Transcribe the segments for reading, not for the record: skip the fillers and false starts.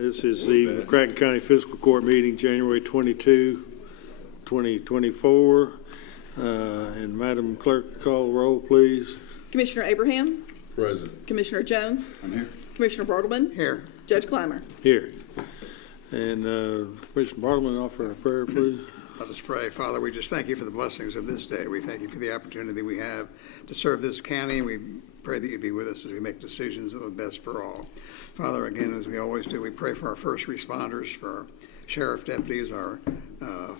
This is the McCracken County Fiscal Court meeting, January 22, 2024. And Madam Clerk, call the roll, please. Commissioner Abraham? Present. Commissioner Jones? I'm here. Commissioner Bartleman? Here. Judge Clymer? Here. And Commissioner Bartleman, offer a prayer, please. Let us pray. Father, we just thank you for the blessings of this day. We thank you for the opportunity we have to serve this county, and we pray that you be with us as we make decisions that are best for all. Father, again, as we always do, we pray for our first responders, for our sheriff deputies, our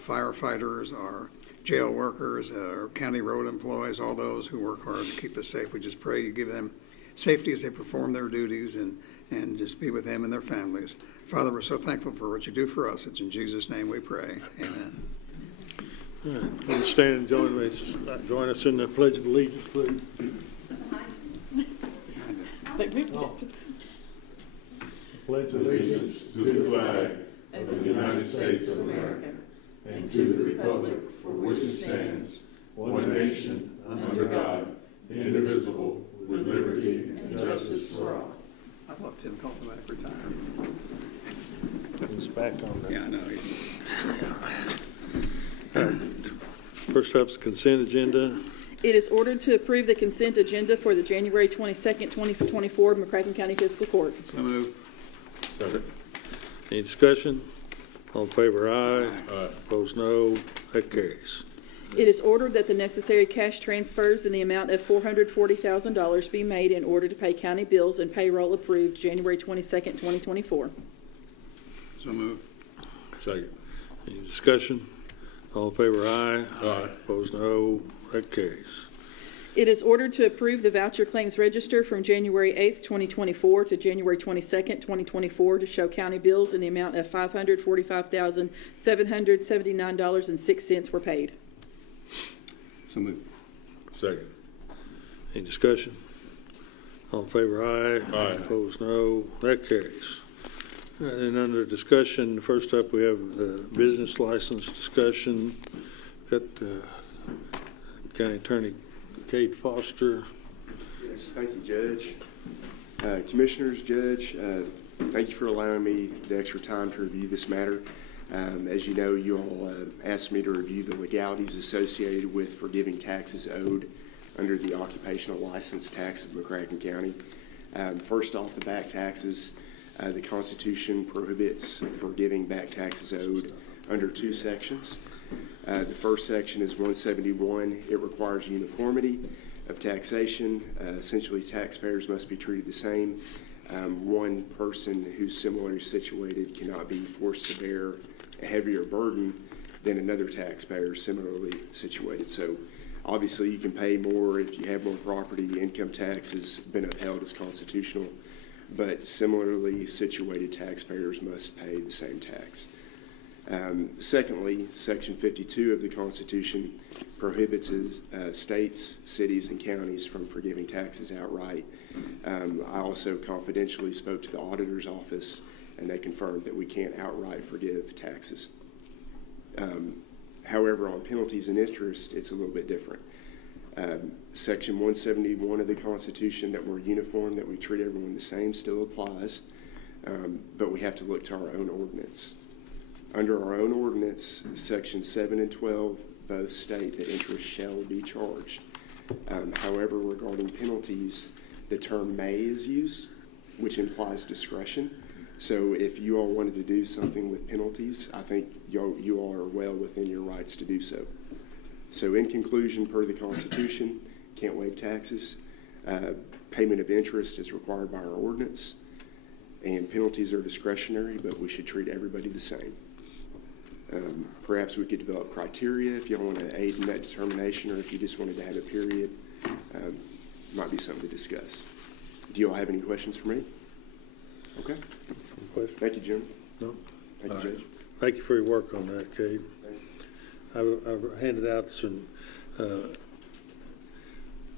firefighters, our jail workers, our county road employees, all those who work hard to keep us safe. We just pray you give them safety as they perform their duties and just be with them and their families. Father, we're so thankful for what you do for us. It's in Jesus' name we pray. Amen. All right. Please stand and join us in the Pledge of Allegiance, please. Pledge allegiance to the flag of the United States of America and to the republic for which it stands, one nation, under God, indivisible, with liberty and justice for all. I thought Tim Colton back retired. He's back on there. Yeah, I know. First up is consent agenda. It is ordered to approve the consent agenda for the January 22nd, 2024 McCracken County Fiscal Court. So moved. Second. Any discussion? All in favor, aye. Aye. Opposed, no. That carries. It is ordered that the necessary cash transfers in the amount of $440,000 be made in order to pay county bills and payroll approved January 22nd, 2024. So moved. Second. Any discussion? All in favor, aye. Aye. Opposed, no. That carries. It is ordered to approve the voucher claims register from January 8th, 2024 to January 22nd, 2024 to show county bills in the amount of $545,779.06 were paid. So moved. Second. Any discussion? All in favor, aye. Aye. Opposed, no. That carries. And under discussion, first up we have the business license discussion. Got County Attorney Kate Foster. Yes, thank you, Judge. Commissioners, Judge, thank you for allowing me the extra time to review this matter. As you know, you all asked me to review the legalities associated with forgiving taxes owed under the occupational license tax of McCracken County. First off, the back taxes. The Constitution prohibits forgiving back taxes owed under two sections. The first section is 171. It requires uniformity of taxation. Essentially, taxpayers must be treated the same. One person who's similarly situated cannot be forced to bear a heavier burden than another taxpayer similarly situated. So obviously you can pay more if you have more property. Income tax has been upheld as constitutional, but similarly situated taxpayers must pay the same tax. Secondly, Section 52 of the Constitution prohibits states, cities, and counties from forgiving taxes outright. I also confidentially spoke to the auditor's office, and they confirmed that we can't outright forgive taxes. However, on penalties and interest, it's a little bit different. Section 171 of the Constitution, that we're uniform, that we treat everyone the same, still applies, but we have to look to our own ordinance. Under our own ordinance, Section 7 and 12 both state that interest shall be charged. However, regarding penalties, the term may is used, which implies discretion. So if you all wanted to do something with penalties, I think you all are well within your rights to do so. So in conclusion, per the Constitution, can't waive taxes. Payment of interest is required by our ordinance, and penalties are discretionary, but we should treat everybody the same. Perhaps we could develop criteria if you all want to aid in that determination, or if you just wanted to have a period. Might be something to discuss. Do you all have any questions for me? Okay. Thank you, Jim. No. Thank you, Judge. Thank you for your work on that, Kate. I've handed out some,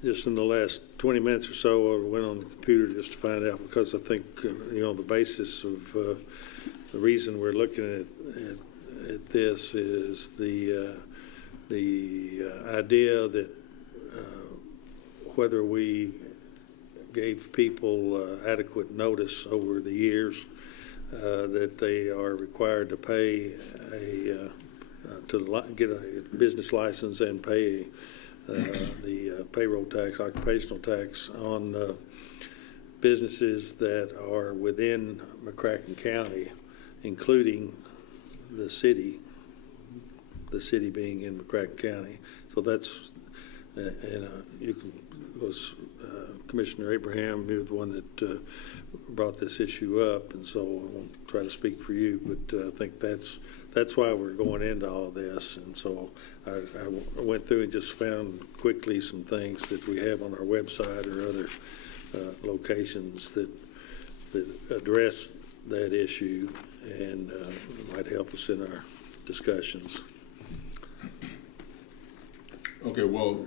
just in the last 20 minutes or so, I went on the computer just to find out, because I think, the basis of the reason we're looking at this is the idea that whether we gave people adequate notice over the years that they are required to pay get a business license and pay the payroll tax, occupational tax on businesses that are within McCracken County, including the city being in McCracken County. So that's, Commissioner Abraham, you're the one that brought this issue up, and so I won't try to speak for you, but I think that's why we're going into all of this. And so I went through and just found quickly some things that we have on our website or other locations that address that issue and might help us in our discussions. Okay, well,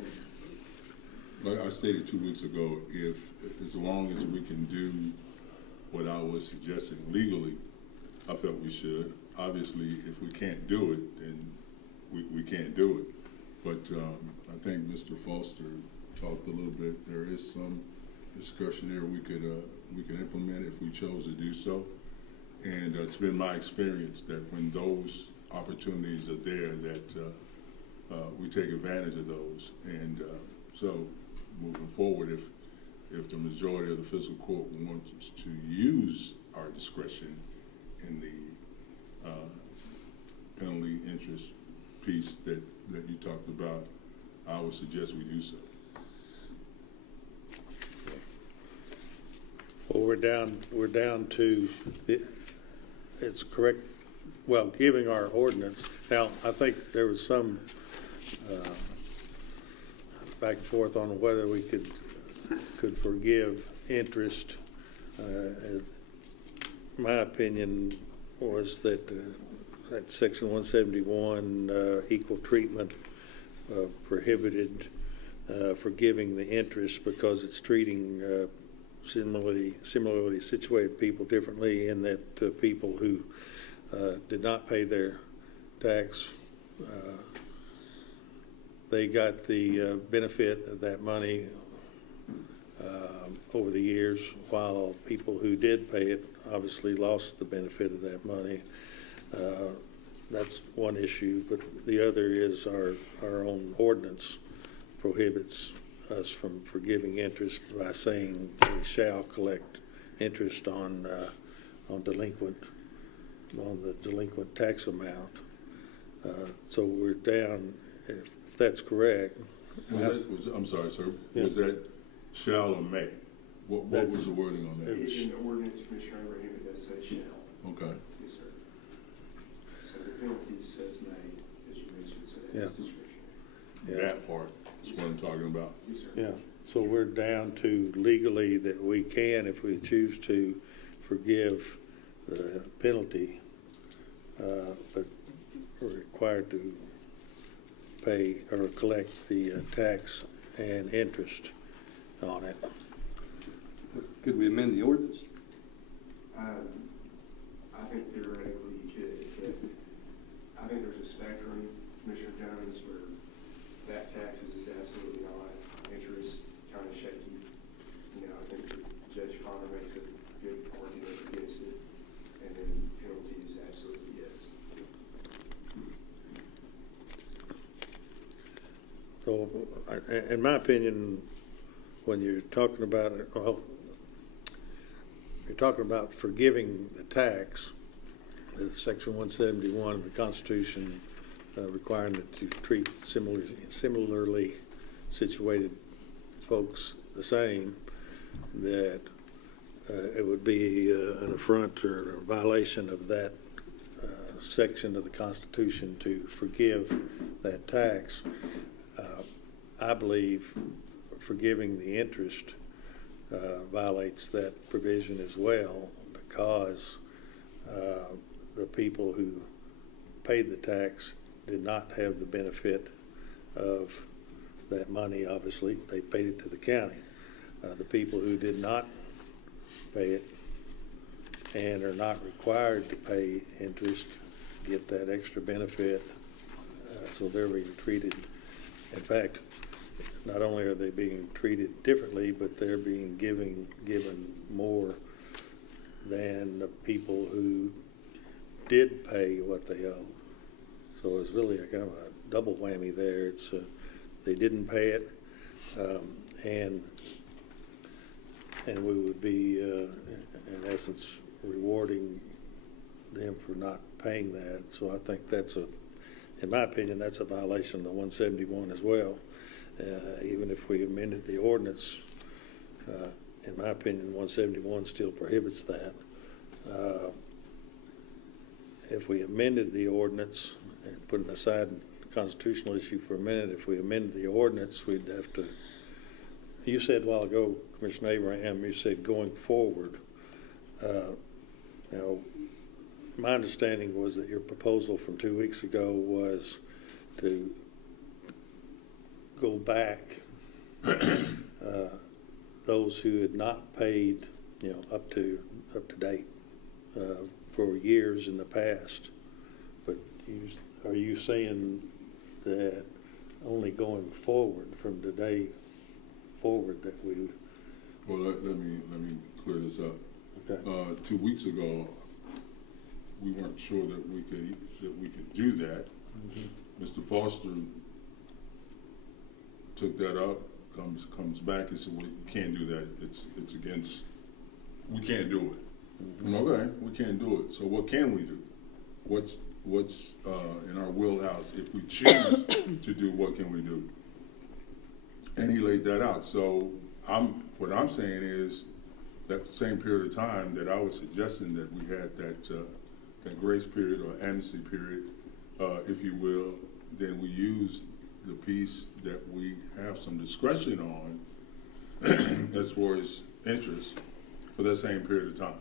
like I stated 2 weeks ago, if as long as we can do what I was suggesting legally, I felt we should. Obviously, if we can't do it, then we can't do it. But I think Mr. Foster talked a little bit. There is some discussion there we could implement if we chose to do so. And it's been my experience that when those opportunities are there, that we take advantage of those. And so moving forward, if the majority of the fiscal court wants to use our discretion in the penalty interest piece that you talked about, I would suggest we do so. Well, we're down to it's correct. Well, giving our ordinance. Now, I think there was some back and forth on whether we could forgive interest. My opinion was that that Section 171 equal treatment prohibited forgiving the interest because it's treating similarly situated people differently, in that people who did not pay their tax, they got the benefit of that money over the years, while people who did pay it obviously lost the benefit of that money. That's one issue, but the other is our own ordinance prohibits us from forgiving interest by saying we shall collect interest on the delinquent tax amount. So we're down, if that's correct. I'm sorry, sir. Yeah. Was that shall or may? What was the wording on that? In the ordinance, Commissioner Abraham, it does say shall. Okay. Yes, sir. So the penalty says may, as you mentioned, so Yeah. that's discretionary. Yeah. That part is what I'm talking about. Yes, sir. Yeah, so we're down to legally that we can, if we choose to, forgive the penalty, but we're required to pay or collect the tax and interest on it. Could we amend the ordinance? I think theoretically you could. I think there's a spectrum, Commissioner Jones, where that taxes is absolutely not. Interest kind of shaky. You know, I think Judge Connor makes a good argument against it, and then penalty is absolutely yes. So, in my opinion, when you're talking about it, well, you're talking about forgiving the tax, Section 171 of the Constitution requiring that you treat similarly situated folks the same, that it would be an affront or a violation of that section of the Constitution to forgive that tax. I believe forgiving the interest violates that provision as well, because the people who paid the tax did not have the benefit of that money. Obviously, they paid it to the county. The people who did not pay it and are not required to pay interest get that extra benefit, so they're being treated. In fact, not only are they being treated differently, but they're being given more than the people who did pay what they owe. So it's really a kind of a double whammy there. It's they didn't pay it, and we would be in essence rewarding them for not paying that. So I think that's in my opinion, that's a violation of the 171 as well. Even if we amended the ordinance, in my opinion, 171 still prohibits that. If we amended the ordinance, and putting aside the constitutional issue for a minute, if we amended the ordinance, we'd have to, you said a while ago, Commissioner Abraham, you said going forward. My understanding was that your proposal from 2 weeks ago was to go back those who had not paid, up to date for years in the past. But are you saying that only going forward from today forward that we? Well, let me clear this up. Okay. 2 weeks ago, we weren't sure that we could do that. Mm-hmm. Mr. Foster took that up, comes back and said, "We can't do that. It's against. We can't do it." Mm-hmm. Okay, we can't do it. So what can we do? What's in our wheelhouse if we choose to do? What can we do? And he laid that out. So what I'm saying is that same period of time that I was suggesting that we had that grace period or amnesty period, if you will, then we use the piece that we have some discretion on as far as interest for that same period of time.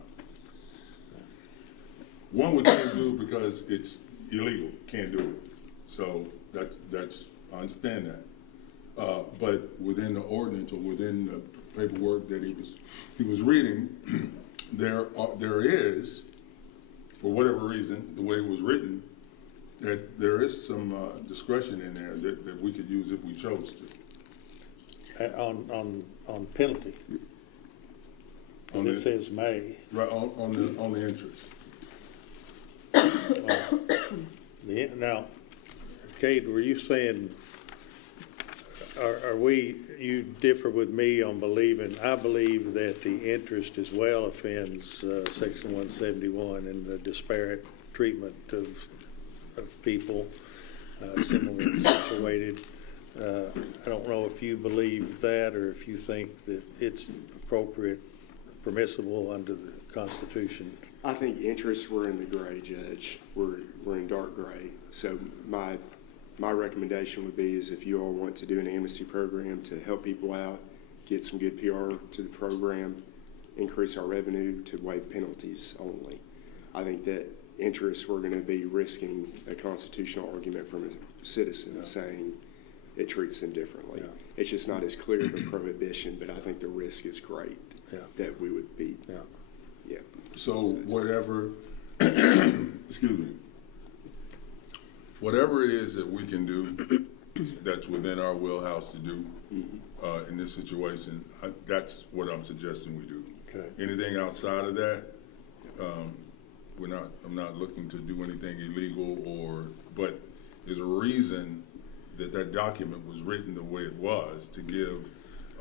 One we can't do because it's illegal, can't do it. So that's I understand that. But within the ordinance or within the paperwork that he was reading, there is, for whatever reason, the way it was written, that there is some discretion in there that we could use if we chose to. On penalty. It says may. Right, on the interest. Now, Kate, were you saying, you differ with me on I believe that the interest as well offends Section 171 and the disparate treatment of people similarly situated. I don't know if you believe that or if you think that it's appropriate, permissible under the Constitution. I think interests were in the gray, Judge. We're in dark gray. So my recommendation would be is if you all want to do an amnesty program to help people out, get some good PR to the program, increase our revenue to waive penalties only. I think that interests, we're going to be risking a constitutional argument from a citizen saying it treats them differently. Yeah. It's just not as clear of a prohibition, but I think the risk is great that we would be. Yeah. So whatever, excuse me, whatever it is that we can do that's within our wheelhouse to do in this situation, that's what I'm suggesting we do. Okay. Anything outside of that, I'm not looking to do anything illegal but there's a reason that document was written the way it was to give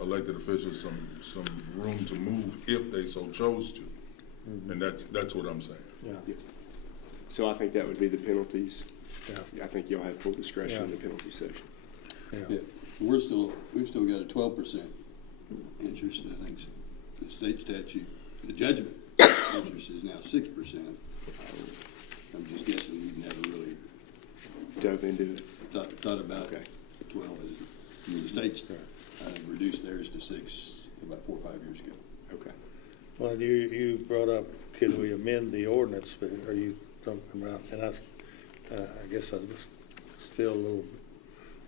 elected officials some room to move if they so chose to. Mm-hmm. And that's what I'm saying. Yeah. So I think that would be the penalties. Yeah. I think you'll have full discretion in the penalty section. Yeah. We've still got a 12% interest. I think the state statute, the judgment interest is now 6%. I'm just guessing we've never really dove into it. Thought about 12 as the states reduced theirs to 6 about 4 or 5 years ago. Okay. Well, you brought up, can we amend the ordinance? But are you talking about? And I guess I'm still a little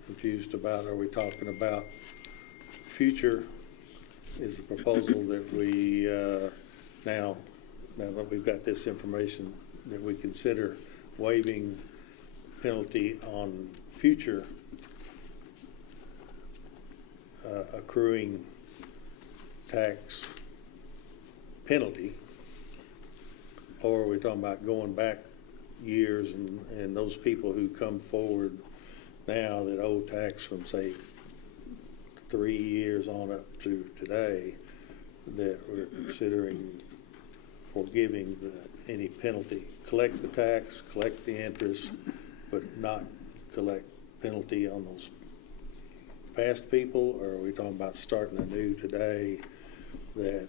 confused about. Are we talking about future? Is the proposal that we now that we've got this information that we consider waiving penalty on future accruing tax penalty or are we talking about going back years and those people who come forward now that owe tax from, say, 3 years on up to today, that we're considering forgiving any penalty? Collect the tax, collect the interest, but not collect penalty on those past people? Or are we talking about starting anew today, that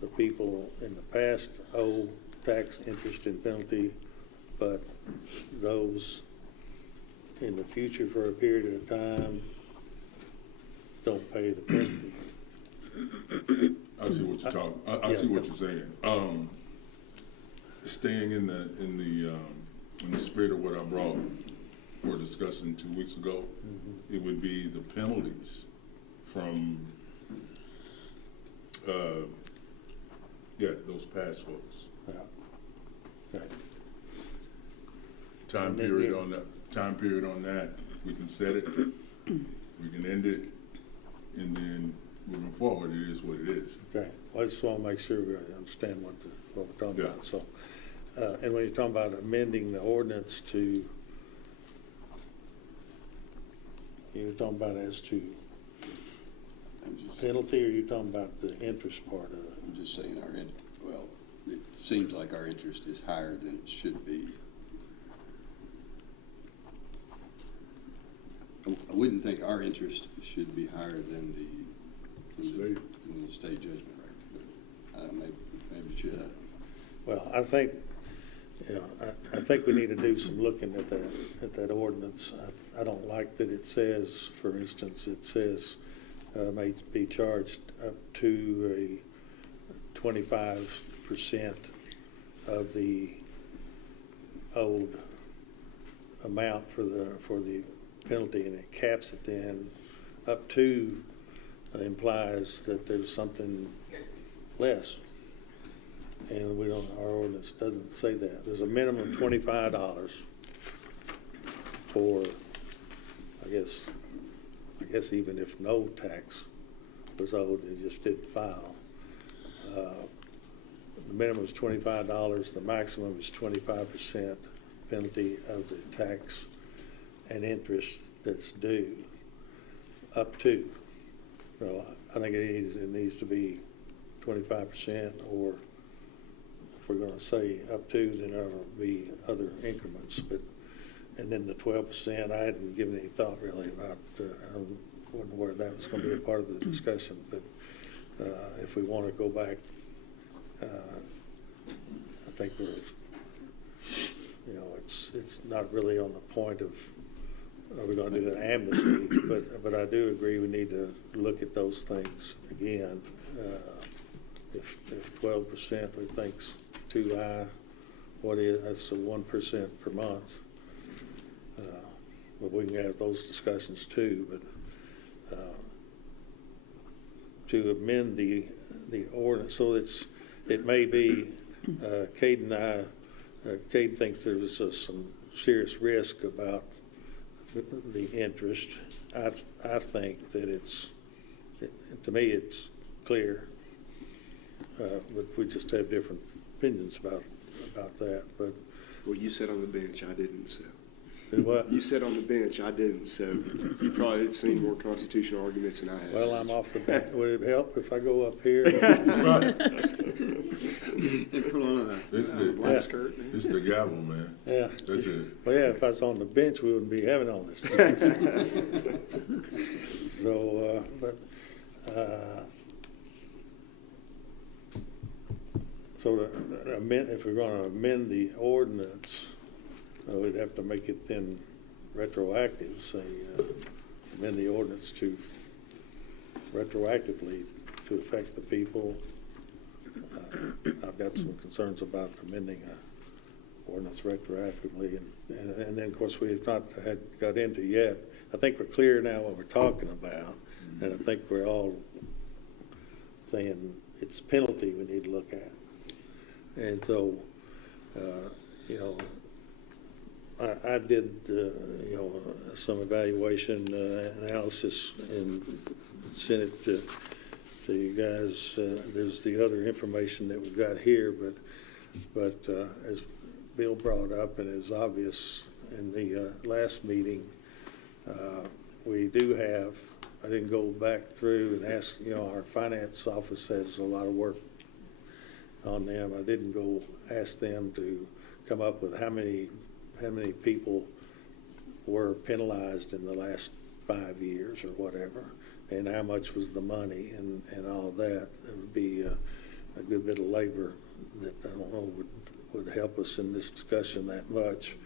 the people in the past owe tax, interest, and penalty, but those in the future for a period of time don't pay the penalty? I see what you're talking. I Yeah. see what you're saying. Staying in the spirit of what I brought for discussion 2 weeks ago, it would be the penalties from those past folks. Yeah. Okay. Time And then period you- on that. Time period on that. We can set it. We can end it, and then moving forward, it is what it is. Okay, well, I just want to make sure we understand what we're talking Yeah. about. So, and when you're talking about amending the ordinance to, you're talking about as to penalty, or you're talking about the interest part of it? I'm just saying well, it seems like our interest is higher than it should be. I wouldn't think our interest should be higher than the state judgment rate, but maybe it should. Well, I think, I think we need to do some looking at that ordinance. I don't like that it says, for instance, it says may be charged up to a 25% of the old amount for the penalty, and it caps it then up to, implies that there's something less. And our ordinance doesn't say that. There's a minimum of $25 for, I guess even if no tax was owed, it just didn't file. The minimum is $25. The maximum is 25% penalty of the tax and interest that's due, up to. So I think it needs to be 25%, or if we're going to say up to, then there will be other increments. And then the 12%, I hadn't given any thought really about, I wasn't aware that was going to be a part of the discussion. But if we want to go back, I think it's not really on the point of, are we going to do an amnesty? But I do agree we need to look at those things again. If 12% we think's too high, that's a 1% per month. But we can have those discussions too. But to amend the ordinance, so it may be, Cade and I, Cade thinks there was some serious risk about the interest. I think that to me it's clear, but we just have different opinions about that. But Well, you sat on the bench, I didn't, so. what? You sat on the bench, I didn't, so you probably have seen more constitutional arguments than I have. Well, I'm off the bench. Would it help if I go up here? Put on This a is black Yeah. skirt. It's the gavel, man. Yeah. That's it. Well, yeah, if I was on the bench, we wouldn't be having all this. So, so if we're going to amend the ordinance, we'd have to make it then retroactive, say, amend the ordinance to retroactively to affect the people. I've got some concerns about amending a ordinance retroactively, and then of course we have not got into yet. I think we're clear now what we're talking about, and I think we're all saying it's penalty we need to look at. And so, I did, some evaluation analysis and sent it to you guys. There's the other information that we've got here, but But as Bill brought up and is obvious in the last meeting, we do have, I didn't go back through and ask, our finance office has a lot of work on them. I didn't go ask them to come up with how many people were penalized in the last 5 years or whatever, and how much was the money and all that. It would be a good bit of labor that I don't know would help us in this discussion that much.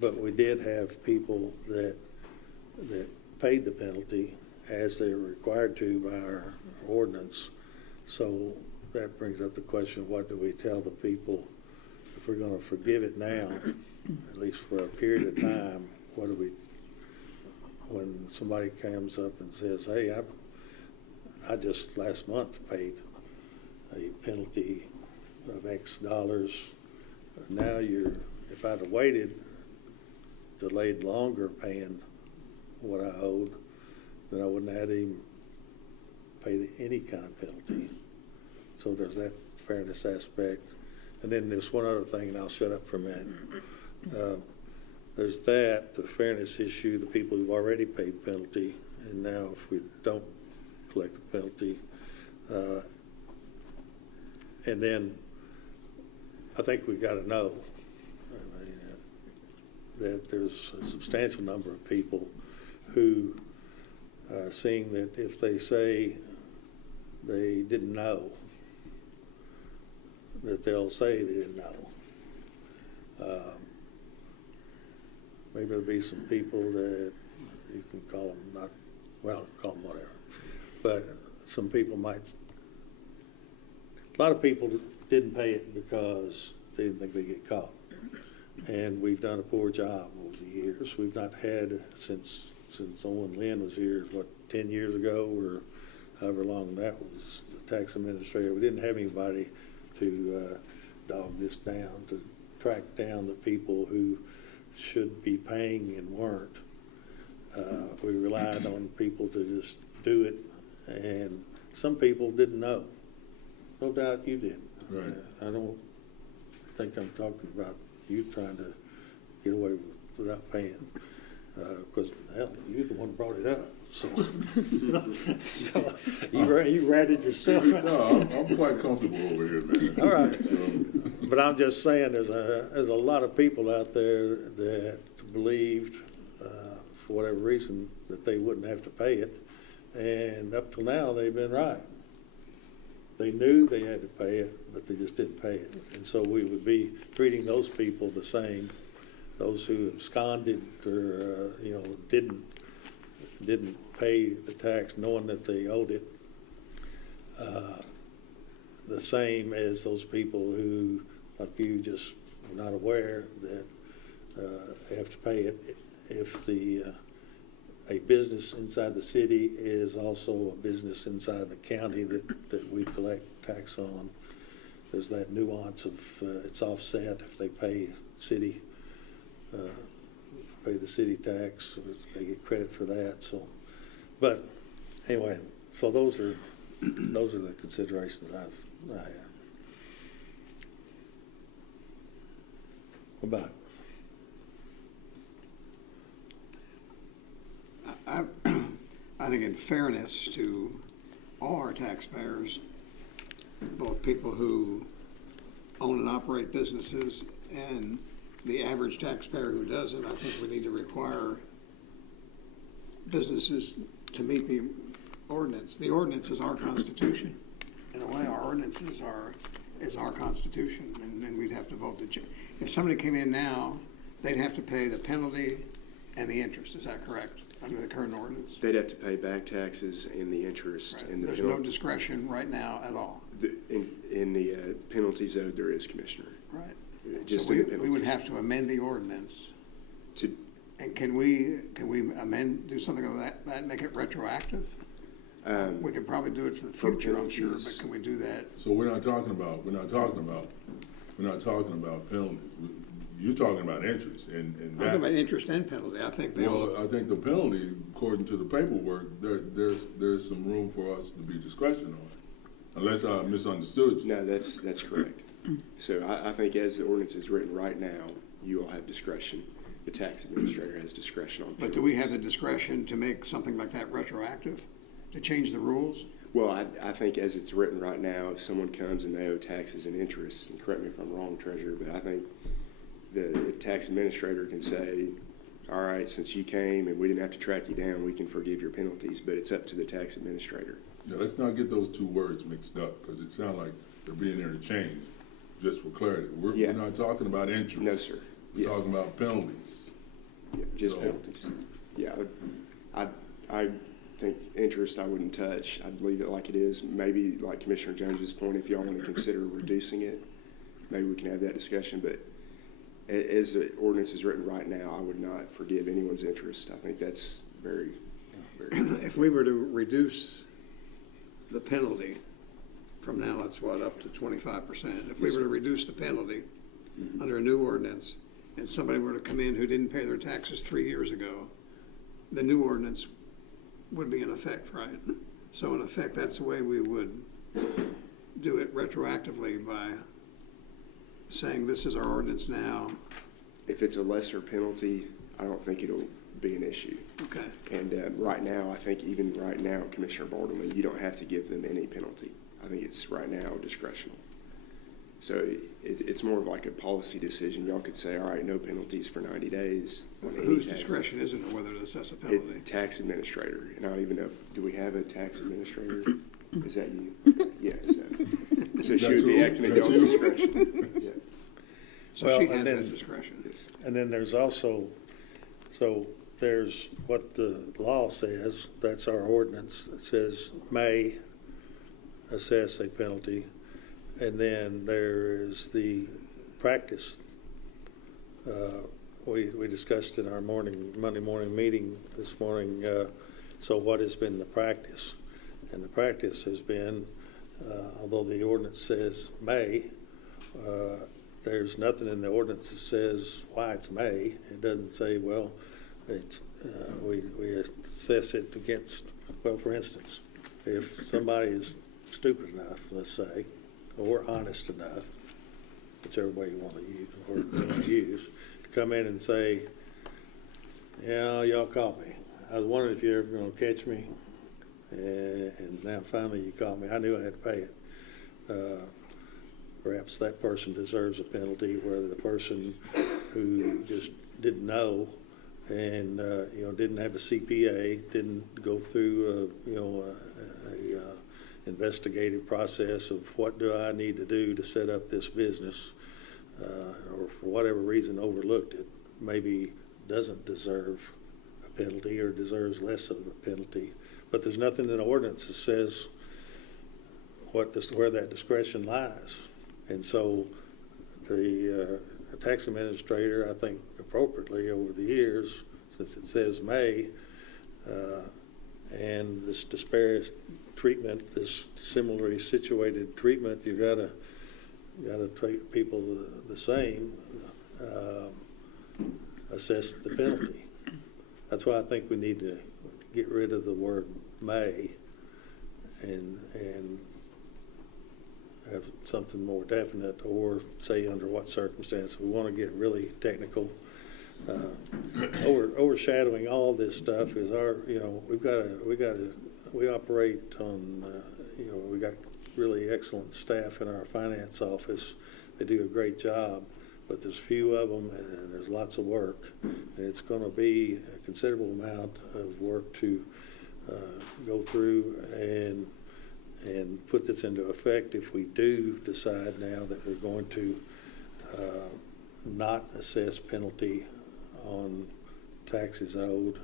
But we did have people that paid the penalty as they were required to by our ordinance. So that brings up the question, what do we tell the people if we're going to forgive it now, at least for a period of time? What do we, when somebody comes up and says, hey, I just last month paid a penalty of X dollars. Now if I'd have waited, delayed longer paying what I owed, then I wouldn't have had to even pay any kind of penalty. So there's that fairness aspect. And then there's one other thing, and I'll shut up for a minute. There's the fairness issue, the people who've already paid penalty, and now if we don't collect the penalty, and then I think we've got to know that there's a substantial number of people who are seeing that if they say they didn't know, that they'll say they didn't know. Maybe there'll be some people that you can call them call them whatever. But some people might, a lot of people didn't pay it because they didn't think they'd get caught. And we've done a poor job over the years. We've not had, since Owen Lynn was here, 10 years ago or however long that was, the tax administrator, we didn't have anybody to dog this down, to track down the people who should be paying and weren't. We relied on people to just do it, and some people didn't know. No doubt you did. Right. I don't think I'm talking about you trying to get away without paying, because hell, you're the one who brought it up. So, so you ratted yourself out. No, I'm quite comfortable over here, man. All right. So, But I'm just saying there's a lot of people out there that believed, for whatever reason, that they wouldn't have to pay it. And up till now, they've been right. They knew they had to pay it, but they just didn't pay it. And so we would be treating those people the same, those who absconded or, didn't pay the tax knowing that they owed it, the same as those people who, like you, just were not aware that they have to pay it. If a business inside the city is also a business inside the county that we collect tax on, there's that nuance of it's offset if they pay the city tax, they get credit for that. So, but anyway, so those are the considerations I have. What about? I think in fairness to all our taxpayers, both people who own and operate businesses and the average taxpayer who doesn't, I think we need to require businesses to meet the ordinance. The ordinance is our Constitution. In a way, our ordinance is our Constitution, and we'd have to vote to change. If somebody came in now, they'd have to pay the penalty and the interest. Is that correct? Under the current ordinance? They'd have to pay back taxes and the interest. Right. And the There's no discretion right now at all. In the penalties owed, there is, Commissioner. Right. Just so in the we penalties. would have to amend the ordinance. To, And can we do something of that and make it retroactive? We could probably do it for the future, I'm sure, but can we do that? so we're not talking about penalties. You're talking about interest, and I'm that. talking about interest and penalty. I think they Well, I think the penalty, according to the paperwork, there's some room for us to be discretion on it, unless I misunderstood you. no, that's correct. So I think as the ordinance is written right now, you all have discretion. The tax administrator has discretion on But do we have the penalties. discretion to make something like that retroactive, to change the rules? Well, I think as it's written right now, if someone comes and they owe taxes and interest, and correct me if I'm wrong, Treasurer, but I think the tax administrator can say, all right, since you came and we didn't have to track you down, we can forgive your penalties, but it's up to the tax administrator. Yeah, let's not get those two words mixed up, because it sounds like they're being interchanged, just for clarity. Yeah. We're not talking about interest. No, sir. We're Yeah. talking about penalties. Yeah, just So- penalties. Yeah, I think interest I wouldn't touch. I'd leave it like it is. Maybe like Commissioner Jones's point, if y'all want to consider reducing it, maybe we can have that discussion. But as the ordinance is written right now, I would not forgive anyone's interest. I think that's very, very. If we were to reduce the penalty from now, it's what, up to 25%? If we Yes, were to sir. reduce the penalty under a new ordinance, and somebody were to come in who didn't pay their taxes 3 years ago, the new ordinance would be in effect, right? So in effect, that's the way we would do it retroactively, by saying this is our ordinance now. If it's a lesser penalty, I don't think it'll be an issue. Okay. And right now, I think even right now, Commissioner Bartleman, you don't have to give them any penalty. I think it's right now discretional. So it's more of like a policy decision. Y'all could say, all right, no penalties for 90 days. on any Whose tax. discretion is it whether to assess a penalty? Tax administrator. And I don't even know, do we have a tax administrator? Is that you? Yeah, so she would be acting at That's y'all's you. discretion. Yeah. So Well, she and has then- that discretion. Yes. And then there's also, so there's what the law says, that's our ordinance. It says may assess a penalty. And then there is the practice. We discussed in our Monday morning meeting this morning, so what has been the practice? And the practice has been, although the ordinance says may, there's nothing in the ordinance that says why it's may. It doesn't say, well, it's, we assess it against, well, for instance, if somebody is stupid enough, let's say, or honest enough, whichever way you want to use, or you want to use, to come in and say, yeah, y'all caught me. I was wondering if you're ever going to catch me, and now finally you caught me. I knew I had to pay it. Perhaps that person deserves a penalty, whether the person who just didn't know and didn't have a CPA, didn't go through a investigative process of what do I need to do to set up this business, or for whatever reason overlooked it, maybe doesn't deserve a penalty or deserves less of a penalty. But there's nothing in the ordinance that says where that discretion lies. And so the tax administrator, I think appropriately over the years, since it says may, and this disparate treatment, this similarly situated treatment, you gotta treat people the same, assess the penalty. That's why I think we need to get rid of the word may and have something more definite, or say under what circumstance. We want to get really technical. Overshadowing all this stuff is our, we operate on, we got really excellent staff in our finance office. They do a great job, but there's few of them and there's lots of work. And it's going to be a considerable amount of work to go through and put this into effect if we do decide now that we're going to not assess penalty on taxes owed,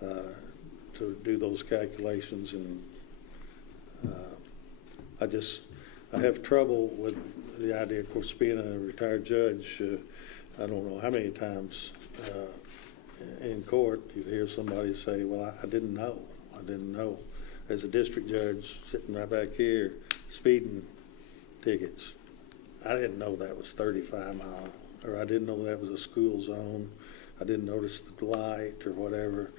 to do those calculations. And I have trouble with the idea, of course, being a retired judge. I don't know how many times in court you hear somebody say, well, I didn't know. As a district judge sitting right back here, speeding tickets, I didn't know that was 35 miles, or I didn't know that was a school zone. I didn't notice the light or whatever.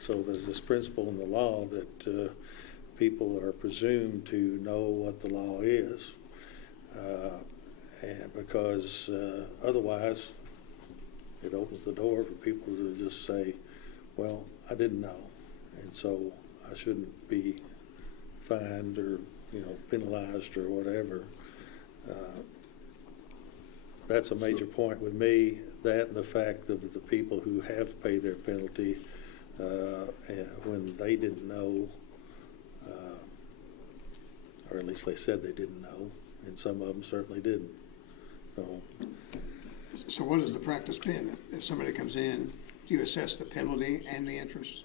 So there's this principle in the law that people are presumed to know what the law is. and because otherwise it opens the door for people to just say, well, I didn't know, and so I shouldn't be fined or, penalized or whatever. That's a major point with me, that and the fact of the people who have paid their penalty and when they didn't know, or at least they said they didn't know, and some of them certainly didn't. So what has the practice been? If somebody comes in, do you assess the penalty and the interest?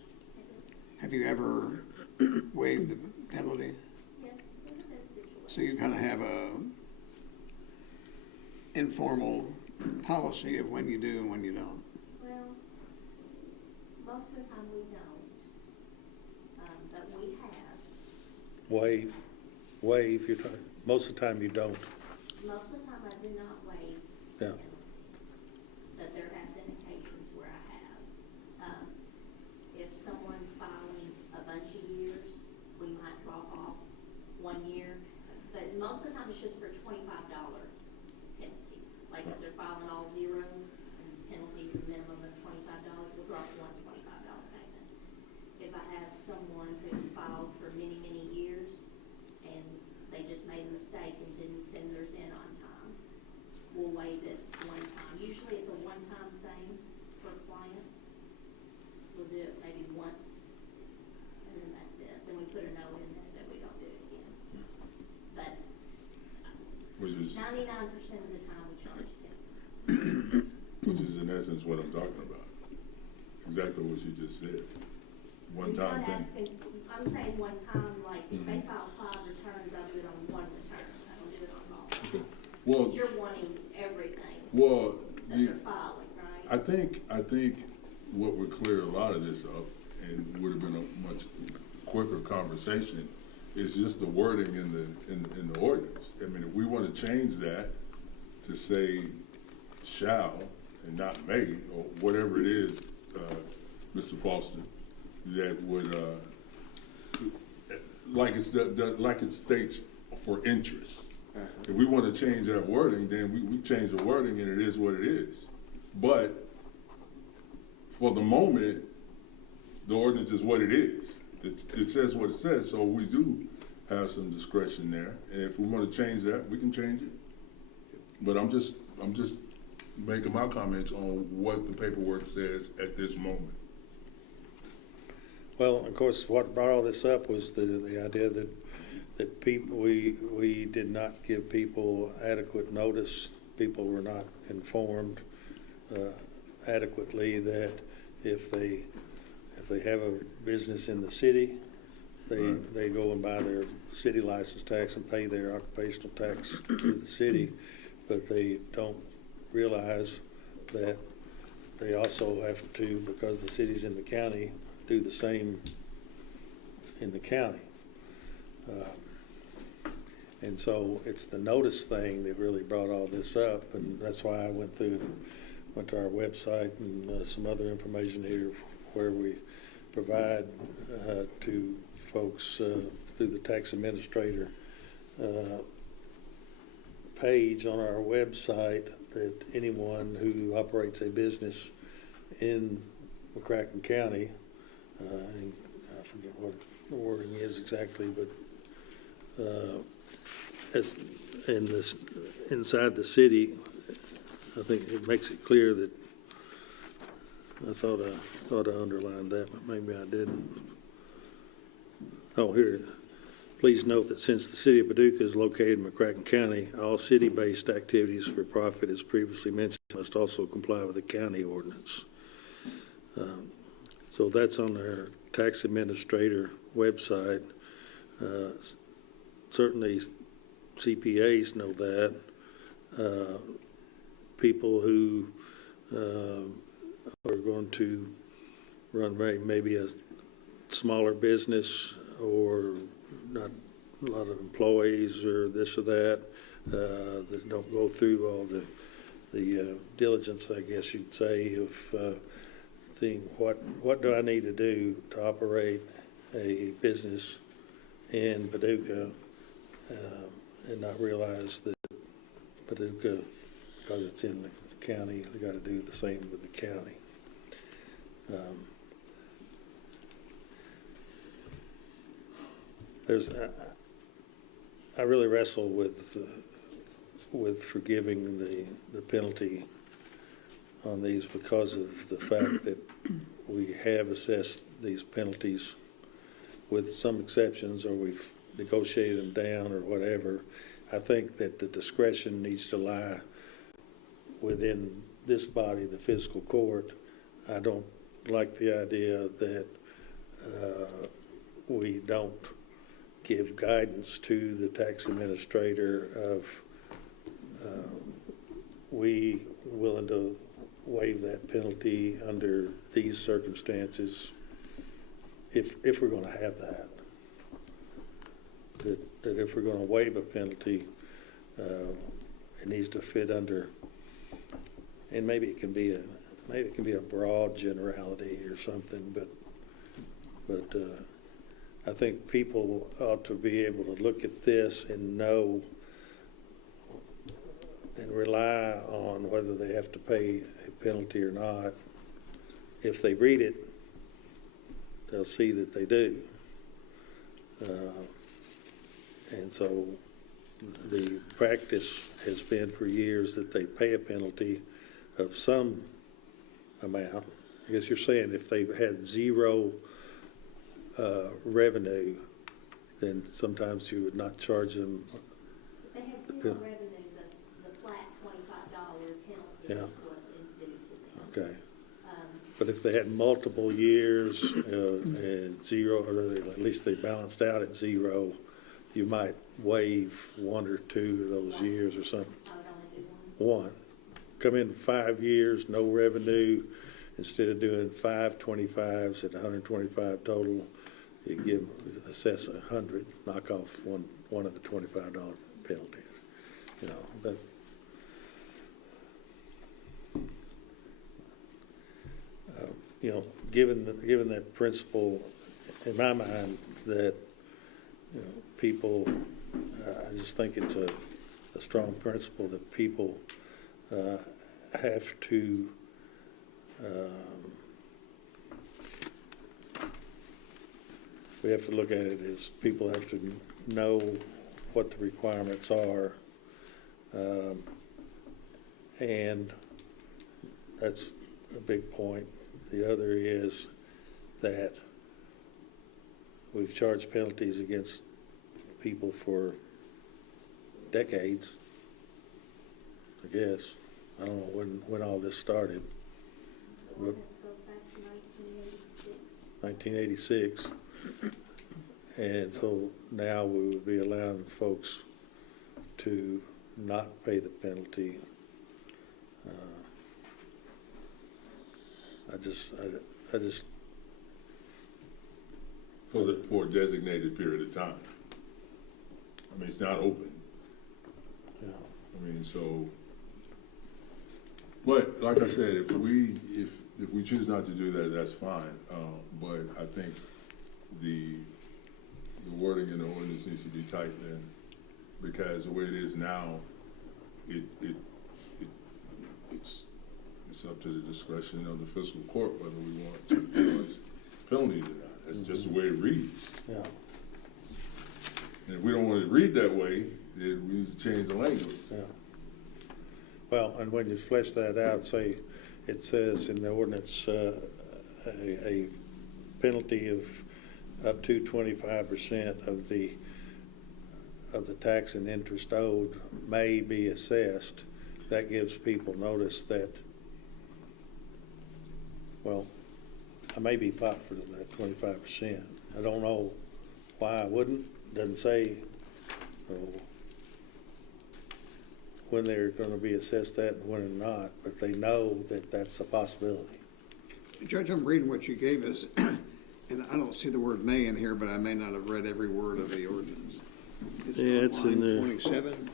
Have you ever waived the penalty? Yes, in that situation. So you kind of have a informal policy of when you do and when you don't. Well, most of the time we don't, but we have. Waive, you're talking, most of the time you don't. Most of the time I do not waive. Yeah. But there have been occasions where I have. If someone's filing a bunch of years, we might drop off 1 year. But most of the time it's just for $25 penalties. Like if they're filing all zeros and penalties a minimum of $25, we'll drop one $25 payment. If I have someone who's filed for many, many years and they just made a mistake and didn't send theirs in on time, we'll waive it one time. Usually it's a one-time thing for a client. We'll do it maybe once, and then that's it. Then we put a note in there that we don't do it again. But 99% of the time we charge them. Which is in essence what I'm talking about. Exactly what you just said. One-time thing. I'm saying one time, like if they file 5 returns, I'll do it on 1 return. I don't do it on all. Okay. Well, You're wanting everything well, that they're filing, right? I think what would clear a lot of this up and would have been a much quicker conversation is just the wording in the ordinance. I mean, if we want to change that to say shall and not may, or whatever it is, Mr. Foster, that would, like it states for interest. If we want to change that wording, then we change the wording and it is what it is. But for the moment, the ordinance is what it is. It says what it says, so we do have some discretion there. And if we want to change that, we can change it. But I'm just making my comments on what the paperwork says at this moment. Well, of course, what brought all this up was the idea that people, we did not give people adequate notice. People were not informed adequately that if they have a business in the city, they go and buy their city license tax and pay their occupational tax to the city, but they don't realize that they also have to, because the city's in the county, do the same in the county. And so it's the notice thing that really brought all this up, and that's why I went to our website and some other information here where we provide to folks through the tax administrator page on our website that anyone who operates a business in McCracken County, and I forget what the wording is exactly, but as in this inside the city, I think it makes it clear that I thought I underlined that, but maybe I didn't. Oh, here. Please note that since the city of Paducah is located in McCracken County, all city-based activities for profit, as previously mentioned, must also comply with the county ordinance. So that's on our tax administrator website. Certainly CPAs know that. People who are going to run maybe a smaller business or not a lot of employees or this or that don't go through all the diligence, I guess you'd say, of seeing what do I need to do to operate a business in Paducah and not realize that but because it's in the county, they got to do the same with the county. I really wrestle with forgiving the penalty on these because of the fact that we have assessed these penalties with some exceptions, or we've negotiated them down or whatever. I think that the discretion needs to lie within this body, the fiscal court. I don't like the idea that we don't give guidance to the tax administrator of we willing to waive that penalty under these circumstances if we're going to have that. That if we're going to waive a penalty, it needs to fit under, and maybe it can be a broad generality or something, but I think people ought to be able to look at this and know and rely on whether they have to pay a penalty or not. If they read it, they'll see that they do. And so the practice has been for years that they pay a penalty of some amount. I guess you're saying if they've had zero revenue, then sometimes you would not charge them. If they have zero revenue, the flat $25 penalty Yeah. is what is due to them. Okay. But if they had multiple years and zero, or at least they balanced out at zero, you might waive one or two of those years or something. I would only do one. One. Come in 5 years, no revenue. Instead of doing 5 25s at 125 total, you assess 100, knock off one of the $25 penalties. You know, that. You know, given that principle, in my mind, that people, I just think it's a strong principle that people have to we have to look at it as people have to know what the requirements are, and that's a big point. The other is that we've charged penalties against people for decades, I guess. I don't know when all this started. The ordinance goes back to 1986. And so now we would be allowing folks to not pay the penalty. I just For a designated period of time. I mean, it's not open. Yeah. I mean, so, but like I said, if we choose not to do that, that's fine. But I think the wording in the ordinance needs to be tightened, because the way it is now, it's up to the discretion of the fiscal court whether we want to charge penalties or not. That's just the way it reads. Yeah. And if we don't want it to read that way, then we need to change the language. Yeah. Well, and when you flesh that out, say it says in the ordinance a penalty of up to 25% of the tax and interest owed may be assessed. That gives people notice that, well, I may be pot for that 25%. I don't know why I wouldn't. Doesn't say when they're going to be assessed that and when they're not, but they know that that's a possibility. Judge, I'm reading what you gave us, and I don't see the word may in here, but I may not have read every word of the ordinance. Yeah, it's in there. 27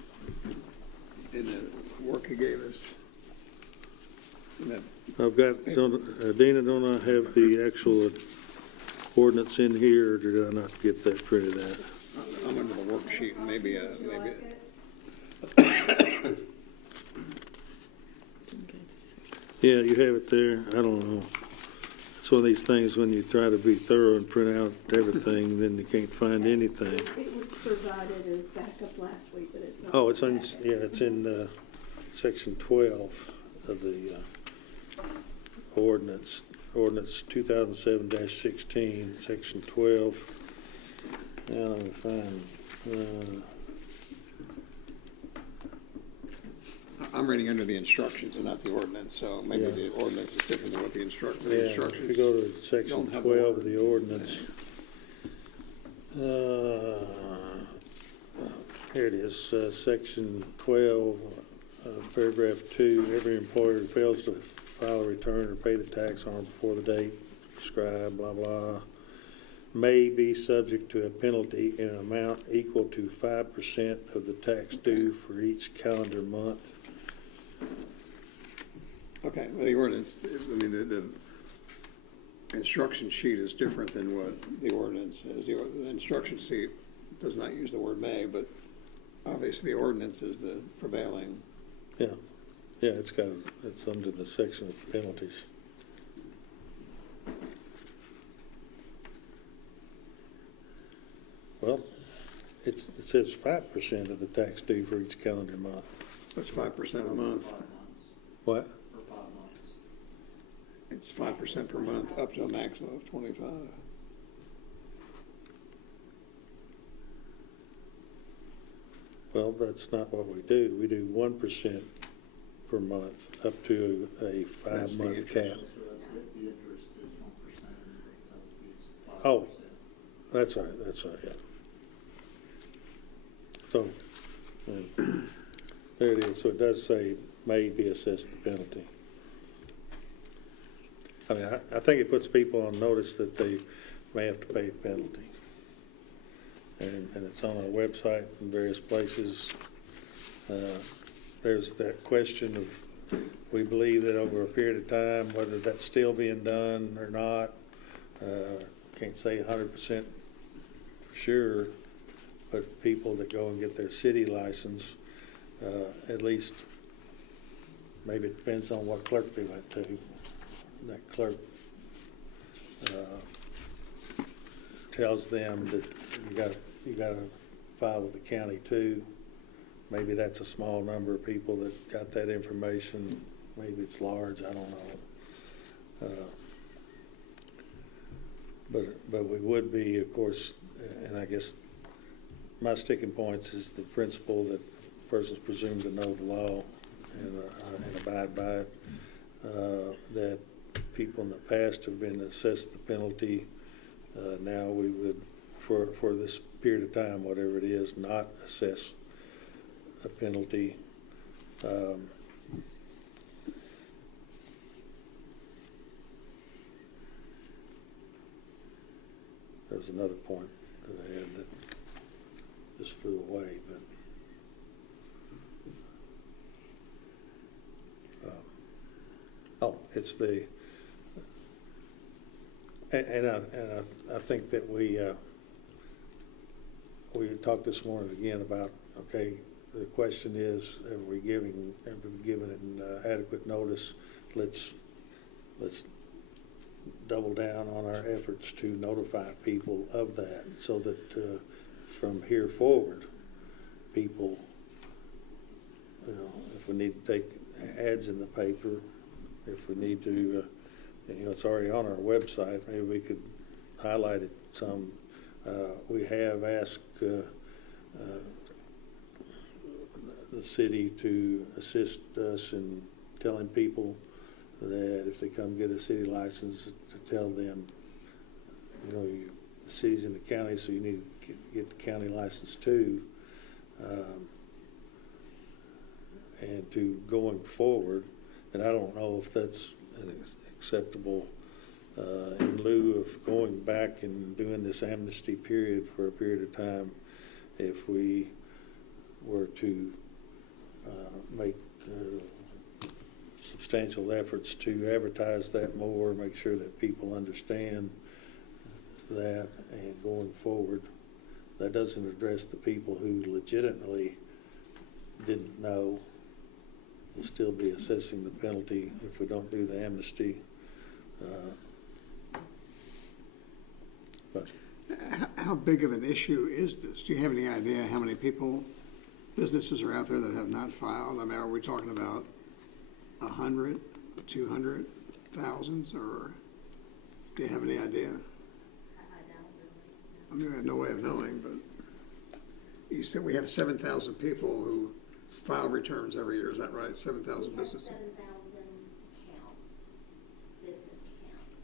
in the work you gave us. I've got, Dina, don't I have the actual ordinance in here, or did I not get that printed out? I'm under the worksheet, maybe. Yeah, you have it there. I don't know. It's one of these things when you try to be thorough and print out everything, then you can't find anything. It was provided as backup last week, but it's not. Oh, it's on, yeah, it's in section 12 of the ordinance 2007-16, section 12. Now let me find. I'm reading under the instructions and not the ordinance, so maybe Yeah. the ordinance is different than what the Yeah, instructions. if you go to section don't have the 12 of word. the ordinance. Here it is, section 12, paragraph 2. Every employer who fails to file a return or pay the tax on or before the date prescribed, blah, blah, may be subject to a penalty in an amount equal to 5% of the tax due for each calendar month. Okay, well, the ordinance, I mean, the instruction sheet is different than what the ordinance is. The instruction sheet does not use the word may, but obviously the ordinance is the prevailing. Yeah, it's under the section of penalties. Well, it says 5% of the tax due for each calendar month. That's 5% a month. What? It's 5% per month, up to a maximum of 25. Well, that's not what we do. We do 1% per month, up to a That's the 5-month cap. interest. Oh, that's right, yeah. So, there it is. So it does say may be assessed the penalty. I mean, I think it puts people on notice that they may have to pay a penalty. And it's on our website in various places. There's that question of, we believe that over a period of time, whether that's still being done or not, can't say 100% for sure, but people that go and get their city license, at least, maybe it depends on what clerk they went to. That clerk tells them that you got to file with the county too. Maybe that's a small number of people that got that information. Maybe it's large. I don't know. But we would be, of course, and I guess my sticking points is the principle that the person's presumed to know the law and abide by it. That people in the past have been assessed the penalty. Now we would, for this period of time, whatever it is, not assess a penalty. There was another point that I had that just flew away, but it's the, and I think that we talked this morning again about, okay, the question is, have we given it adequate notice? Let's double down on our efforts to notify people of that, so that from here forward, people, if we need to take ads in the paper, if we need to, it's already on our website, maybe we could highlight it some. We have asked the city to assist us in telling people that if they come get a city license, to tell them, the city's in the county, so you need to get the county license too. And to going forward, and I don't know if that's an acceptable in lieu of going back and doing this amnesty period for a period of time, if we were to make substantial efforts to advertise that more, make sure that people understand that, and going forward, that doesn't address the people who legitimately didn't know we'll still be assessing the penalty if we don't do the amnesty. But How big of an issue is this? Do you have any idea how many businesses are out there that have not filed? I mean, are we talking about 100, 200, thousands, or do you have any idea? I mean, I have no way of knowing, but you said we have 7,000 people who file returns every year. Is that right? 7,000 businesses? 7,000 accounts, business accounts,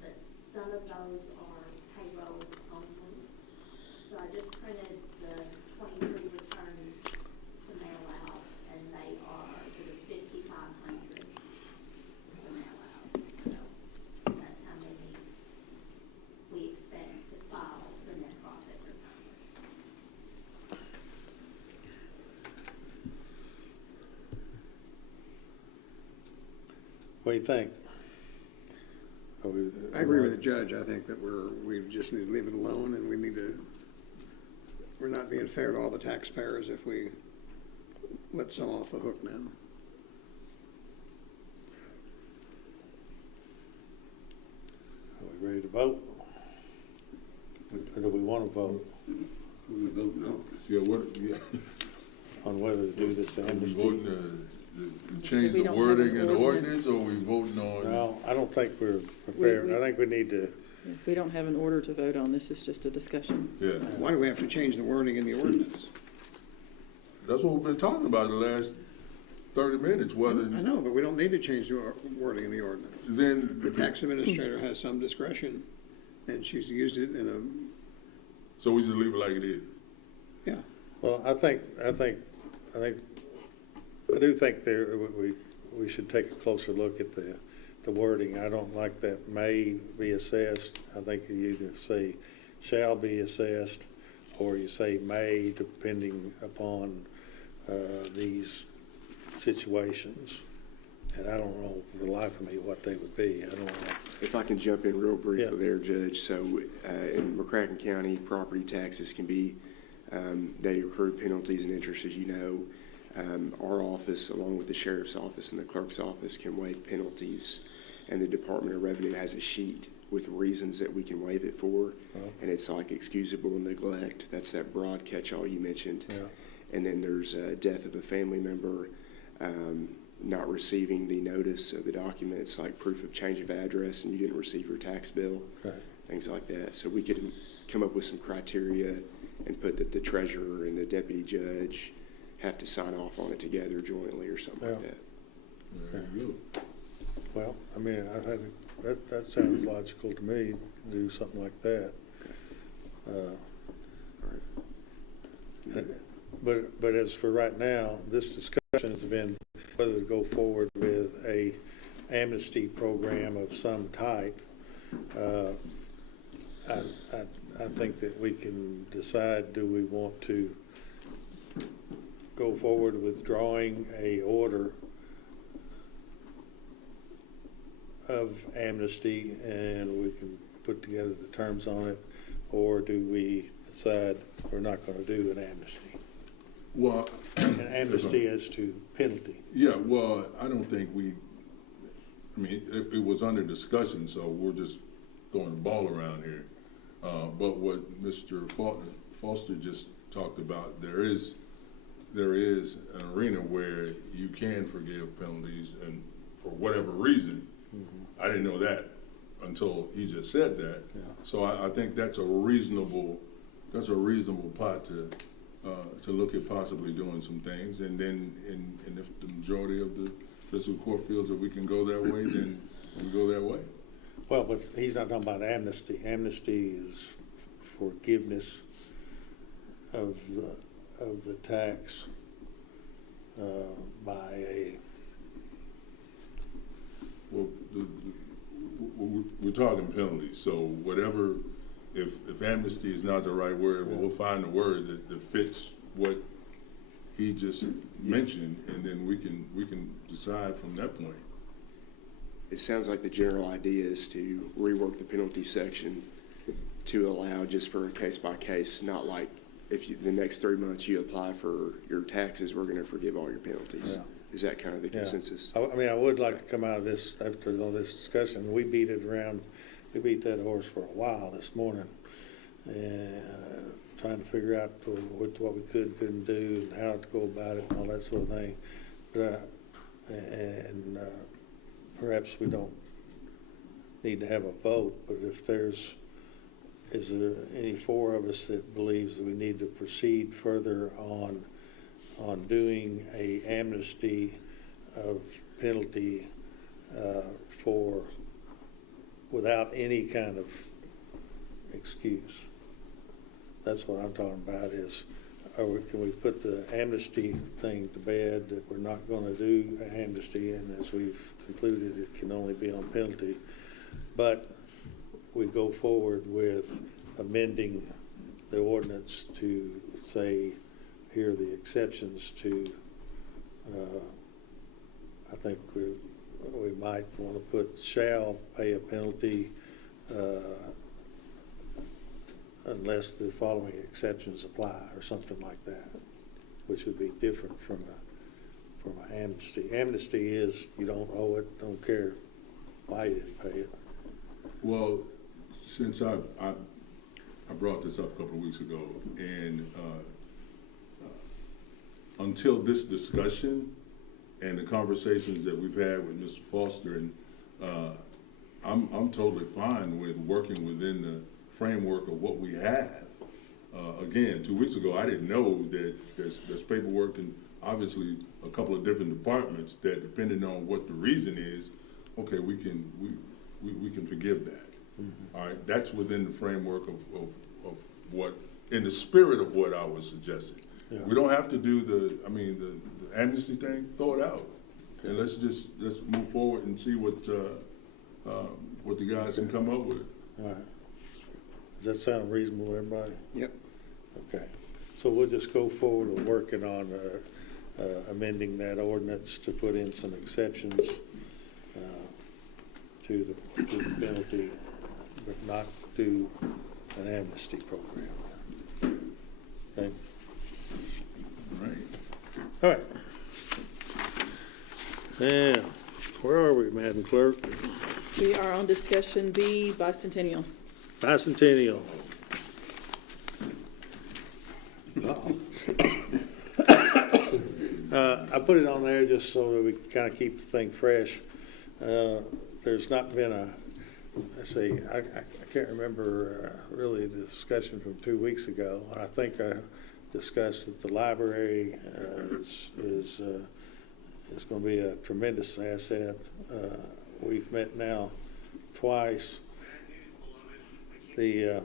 but some of those are payroll only. So I just printed the 23 returns to mail out, and they are to the 5,500 to mail out. So that's how many we expect to file the net profit return. what do you think? I agree with the judge. I think that we just need to leave it alone, and we're not being fair to all the taxpayers if we let some off the hook now. Are we ready to vote? Or do we want to vote We vote no. Yeah, on whether to do this are we amnesty? voting to change We the don't wording have in an the ordinance. ordinance, or we voting on? No, I don't think we're prepared. I think we need to, We don't have an order to vote on. This is just a discussion. Yeah, Why do we have to change the wording in the ordinance? that's what we've been talking about the last 30 minutes, whether, I know, but we don't need to change the wording in the ordinance. then. The tax administrator has some discretion, and she's used it in So we just leave it like it is? well, I do think we should take a closer look at the wording. I don't like that may be assessed. I think you either say shall be assessed, or you say may, depending upon these situations. And I don't know for the life of me what they would be. I don't know. If I can jump in real briefly Yeah. there, Judge. So in McCracken County, property taxes can be, they accrue penalties and interest, as you know. Our office, along with the sheriff's office and the clerk's office, can waive penalties, and the Department of Revenue has a sheet with reasons that we can waive it for, and it's like excusable neglect. That's that broad catch-all you mentioned. Yeah. And then there's death of a family member, not receiving the notice of the documents, like proof of change of address, and you didn't receive your tax bill, Right. things like that. So we could come up with some criteria and put that the treasurer and the deputy judge have to sign off on it together jointly or something like Yeah. that. There you go. Well, I mean, I think that sounds logical to me, to do something like that. But as for right now, this discussion has been whether to go forward with a amnesty program of some type. I think that we can decide, do we want to go forward with drawing a order of amnesty, and we can put together the terms on it, or do we decide we're not going to do an amnesty? Well. An amnesty as to penalty. Yeah, well, I don't think I mean, it was under discussion, so we're just throwing the ball around here. But what Mr. Foster just talked about, there is an arena where you can forgive penalties, and for whatever reason, I didn't know that until he just said that. Yeah. So I think that's a reasonable pot to look at possibly doing some things, and then and if the majority of the fiscal court feels that we can go that way, then we go that way. Well, but he's not talking about amnesty. Amnesty is forgiveness of the tax by a. Well, we're talking penalties, so whatever, if amnesty is not the right word, well, we'll find a word that fits what he just mentioned, and then we can decide from that point. It sounds like the general idea is to rework the penalty section to allow just for a case by case, not like if the next 3 months you apply for your taxes, we're going to forgive all your penalties. Yeah. Is that kind of the Yeah. consensus? I mean, I would like to come out of this, after all this discussion, we beat that horse for a while this morning, and trying to figure out what we couldn't do, and how to go about it, and all that sort of thing. But, perhaps we don't need to have a vote, but if is there any four of us that believes that we need to proceed further on doing a amnesty of penalty without any kind of excuse? That's what I'm talking about is, can we put the amnesty thing to bed, that we're not going to do an amnesty, and as we've concluded, it can only be on penalty, but we go forward with amending the ordinance to say, here are the exceptions to, I think we might want to put shall pay a penalty unless the following exceptions apply, or something like that, which would be different from an amnesty. Amnesty is you don't owe it, don't care why you didn't pay it. Well, since I brought this up a couple of weeks ago, and until this discussion and the conversations that we've had with Mr. Foster, and I'm totally fine with working within the framework of what we have. Again, 2 weeks ago, I didn't know that there's paperwork in obviously a couple of different departments that, depending on what the reason is, okay, we can forgive that. Mm-hmm. All right, that's within the framework of what, in the spirit of what I was suggesting. Yeah. We don't have to do the amnesty thing. Throw it out, and let's move forward and see what the guys can come up with. All right. Does that sound reasonable to everybody? Yep. Okay. So we'll just go forward with working on amending that ordinance to put in some exceptions to the penalty, but not do an amnesty program. Okay. All right. All right. Now, where are we, Madam Clerk? We are on discussion B, bicentennial. Bicentennial. I put it on there just so that we can kind of keep the thing fresh. There's not been I can't remember really the discussion from 2 weeks ago. I think I discussed that the library is going to be a tremendous asset. We've met now twice. The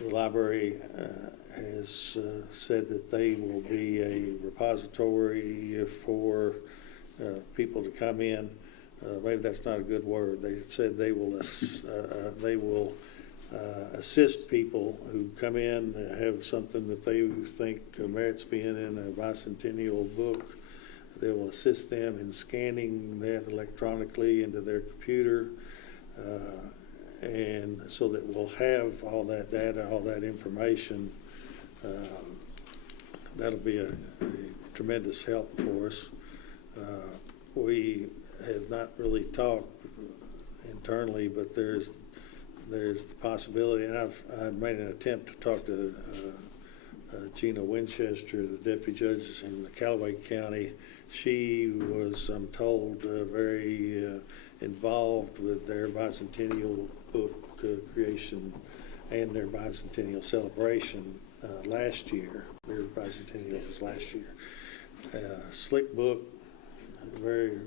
library has said that they will be a repository for people to come in. Maybe that's not a good word. They said they will assist people who come in and have something that they think merits being in a bicentennial book. They will assist them in scanning that electronically into their computer. And so that we'll have all that data, all that information. That'll be a tremendous help for us. We have not really talked internally, but there's the possibility, and I've made an attempt to talk to Gina Winchester, the deputy judge in Callaway County. She was, I'm told, very involved with their bicentennial book creation and their bicentennial celebration last year. Their bicentennial was last year. Slick book, very,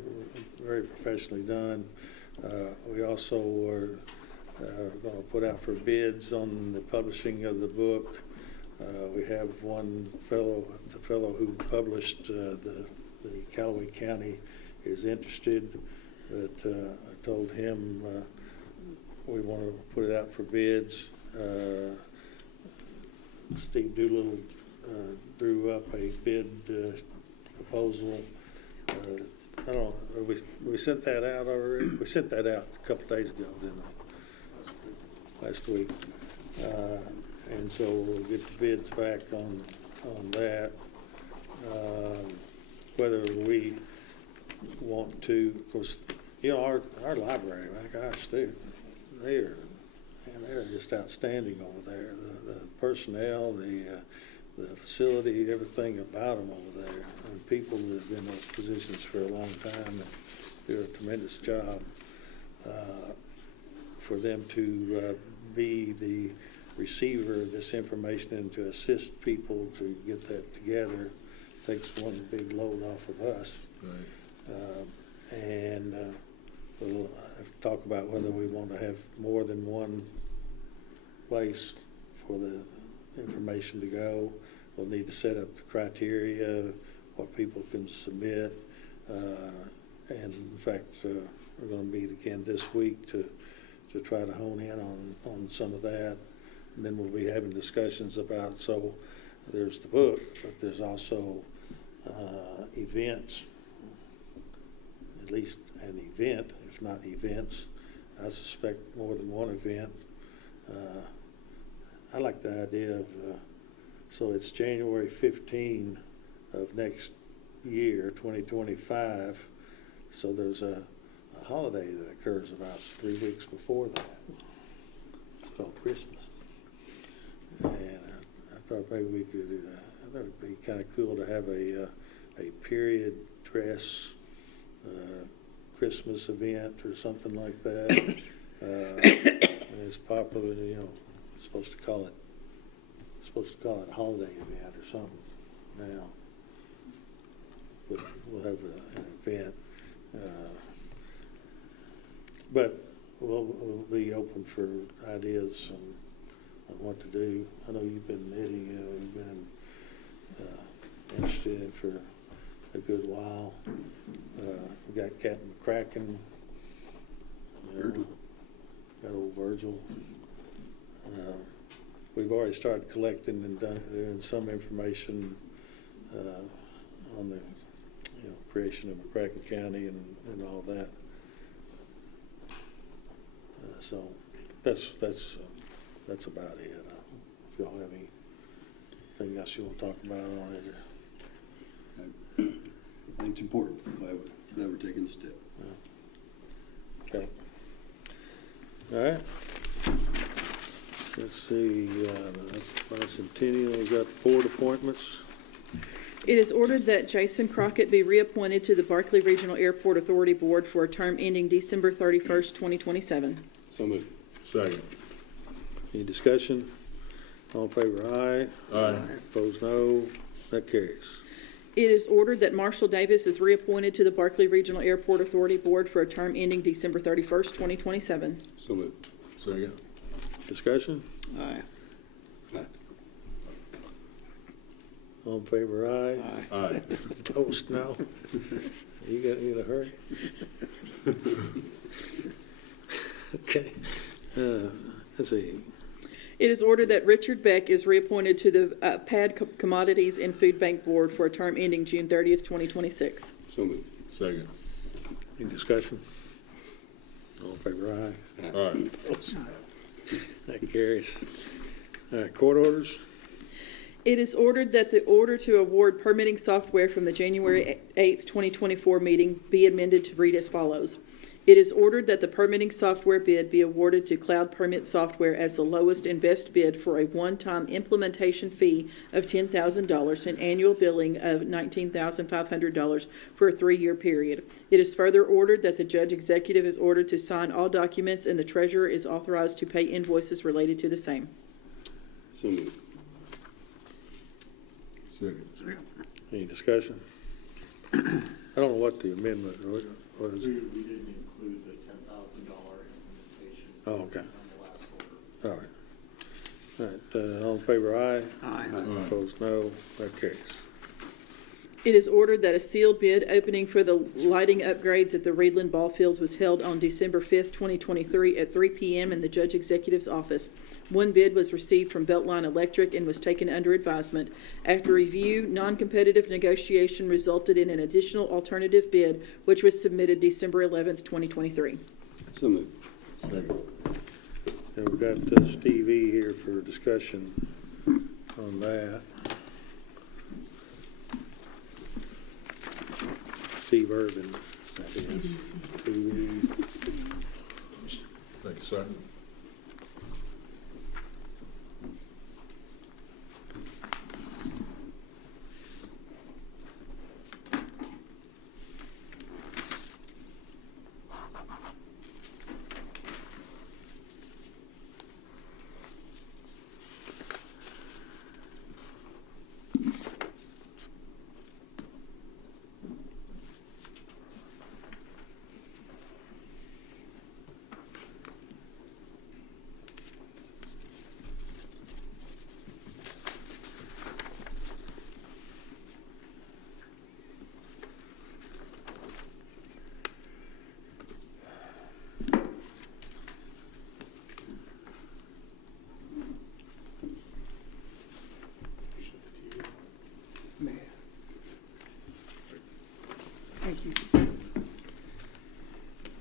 very professionally done. We also are going to put out for bids on the publishing of the book. We have one fellow, the fellow who published the Callaway County is interested, but I told him we want to put it out for bids. Steve Doolittle drew up a bid proposal. I don't know, we sent that out already? We sent that out a couple days ago, didn't we? Last week. And so we'll get the bids back on that. whether we want to, of course, our library, my gosh, they're just outstanding over there. The personnel, the facility, everything about them over there, and people that have been in those positions for a long time and do a tremendous job. For them to be the receiver of this information and to assist people to get that together takes one big load off of us. Right. And we'll have to talk about whether we want to have more than one place for the information to go. We'll need to set up the criteria, what people can submit. And in fact, we're going to meet again this week to try to hone in on some of that. And then we'll be having discussions about, so there's the book, but there's also events, at least an event, if not events. I suspect more than one event. I like the idea of, so it's January 15 of next year, 2025. So there's a holiday that occurs about 3 weeks before that. It's called Christmas. And I thought maybe we could, I thought it'd be kind of cool to have a period dress Christmas event or something like that. And it's popular, supposed to call it a holiday event or something. Now, we'll have an event. But we'll be open for ideas on what to do. I know you've been, Eddie, you've been interested in it for a good while. We got Captain McCracken, got old Virgil. We've already started collecting and doing some information on the creation of McCracken County and all that. So that's about it. If y'all have anything else you want to talk about on it, I think it's important. Glad we're taking the step. okay. All right. Let's see. That's bicentennial. We've got board appointments. It is ordered that Jason Crockett be reappointed to the Barkley Regional Airport Authority Board for a term ending December 31st, 2027. So moved. Second. Any discussion? All in favor, aye. Aye. Opposed, no. That carries. It is ordered that Marshall Davis is reappointed to the Barkley Regional Airport Authority Board for a term ending December 31st, 2027. So moved. Second. Discussion? Aye. All in favor, aye. Aye. Opposed, no. You got in a hurry? Okay. Let's see. It is ordered that Richard Beck is reappointed to the PAD Commodities and Food Bank Board for a term ending June 30th, 2026. So moved. Second. Any discussion? All in favor, aye. Aye. Opposed, no. That carries. Court orders? It is ordered that the order to award permitting software from the January 8th, 2024 meeting be amended to read as follows. It is ordered that the permitting software bid be awarded to Cloud Permit Software as the lowest and best bid for a one-time implementation fee of $10,000 and annual billing of $19,500 for a 3-year period. It is further ordered that the judge executive is ordered to sign all documents and the treasurer is authorized to pay invoices related to the same. So moved. Second. Any discussion? I don't know what the amendment was. We didn't include the $10,000 implementation. Oh, okay. On the last order. All right. All in favor, aye. Aye. Aye. Opposed, no. That carries. It is ordered that a sealed bid opening for the lighting upgrades at the Reedland Ball Fields was held on December 5th, 2023 at 3 p.m. in the Judge Executive's office. One bid was received from Beltline Electric and was taken under advisement. After review, non-competitive negotiation resulted in an additional alternative bid, which was submitted December 11th, 2023. So moved. Second. And we've got Steve E. here for discussion on that. Steve Urban. That is. Thank you, sir. Thank you.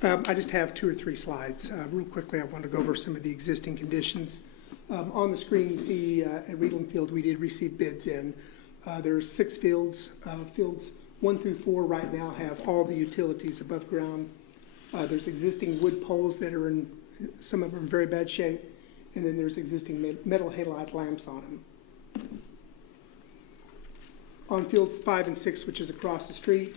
I just have 2 or 3 slides. Real quickly, I want to go over some of the existing conditions. On the screen, you see at Reedland Field, we did receive bids in. There's 6 fields. Fields 1 through 4 right now have all the utilities above ground. There's existing wood poles that are in, some of them are in very bad shape, and then there's existing metal halide lamps on them. On fields 5 and 6, which is across the street,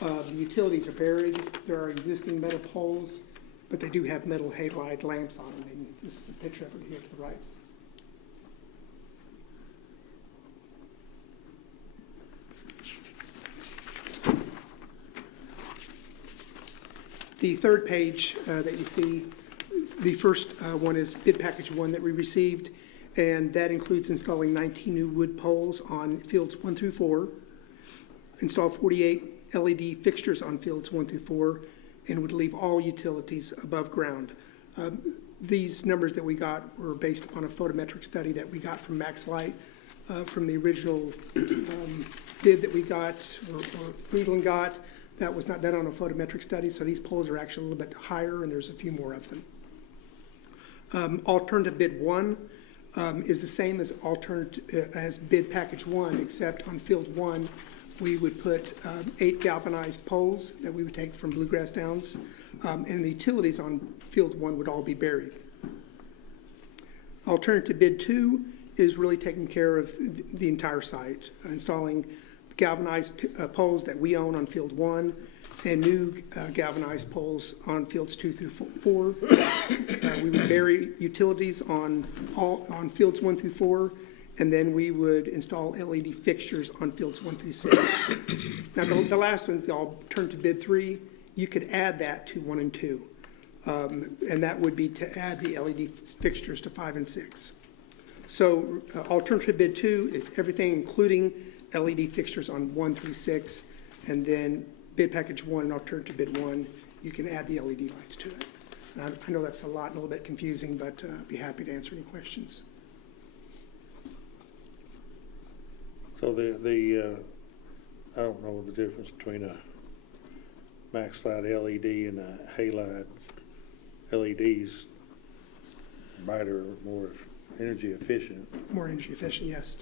the utilities are buried. There are existing metal poles, but they do have metal halide lamps on them. And this is a picture of it here to the right. The third page that you see, the first one is bid package 1 that we received, and that includes installing 19 new wood poles on fields 1 through 4, install 48 LED fixtures on fields 1 through 4, and would leave all utilities above ground. These numbers that we got were based upon a photometric study that we got from Max Light from the original bid that we got, or Cleveland got. That was not done on a photometric study, so these poles are actually a little bit higher, and there's a few more of them. Alternative bid 1 is the same as as bid package 1, except on field 1, we would put 8 galvanized poles that we would take from Bluegrass Downs, and the utilities on field 1 would all be buried. Alternative bid 2 is really taking care of the entire site, installing galvanized poles that we own on field 1 and new galvanized poles on fields 2 through 4. We would bury utilities on fields 1 through 4, and then we would install LED fixtures on fields 1 through 6. Now, the last one's the alternative bid 3. You could add that to 1 and 2, and that would be to add the LED fixtures to 5 and 6. So alternative bid 2 is everything including LED fixtures on 1 through 6, and then bid package 1 and alternative bid 1, you can add the LED lights to it. I know that's a lot and a little bit confusing, but I'd be happy to answer any questions. So I don't know the difference between a max light LED and a halide. LEDs brighter, more energy efficient. More energy efficient, yes.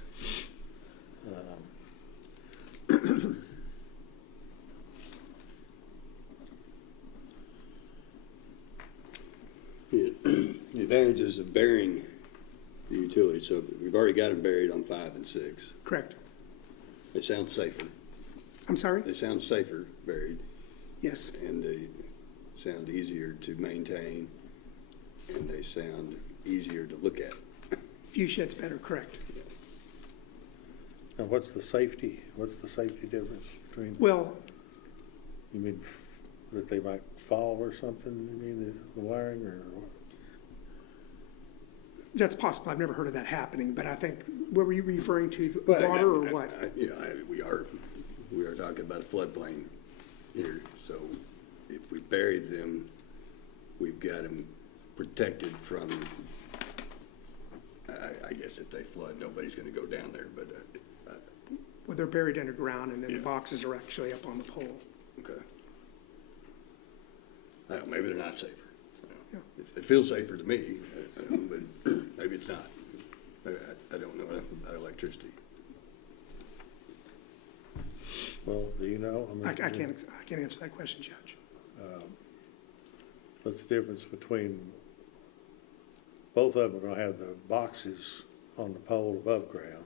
The advantages of burying the utility, so we've already got them buried on 5 and 6. Correct. They sound safer. I'm sorry? They sound safer buried, Yes. and they sound easier to maintain, and they sound easier to look at. Few sheds better, correct. Now, what's the safety difference between? Well, You mean that they might fall or something? You mean the wiring or what? that's possible. I've never heard of that happening, but I think, what were you referring to, the water or what? We are talking about a floodplain here, so if we buried them, we've got them protected from, I guess if they flood, nobody's gonna go down there, but, Well, they're buried underground, and then Yeah. the boxes are actually up on the pole. okay. Maybe they're not safer. Yeah. It feels safer to me, but maybe it's not. I don't know about electricity. Well, do you know? I mean, I can't answer that question, Judge. What's the difference between, both of them are gonna have the boxes on the pole above ground.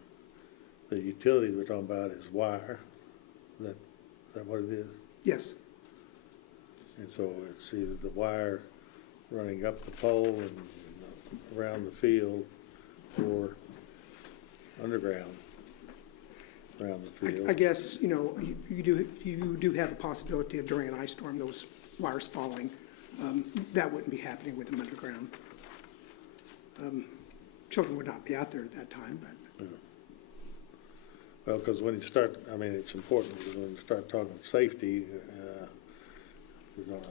The utility we're talking about is wire. Is that what it is? Yes, And so it's either the wire running up the pole and around the field or underground around the field. I guess, you know, you do have a possibility of during an ice storm, those wires falling. That wouldn't be happening with them underground. Children would not be out there at that time, but. Well, because when you start, I mean, it's important because when you start talking safety, we're gonna,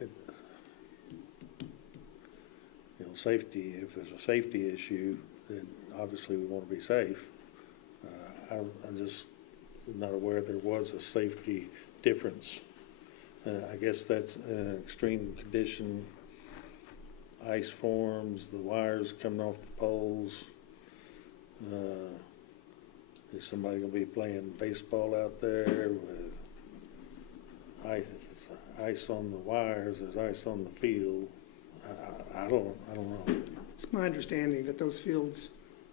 you know, safety, if there's a safety issue, then obviously we want to be safe. I'm just not aware there was a safety difference. I guess that's an extreme condition. Ice forms, the wires coming off the poles. Is somebody going to be playing baseball out there with ice on the wires? There's ice on the field. I don't know. It's my understanding that those fields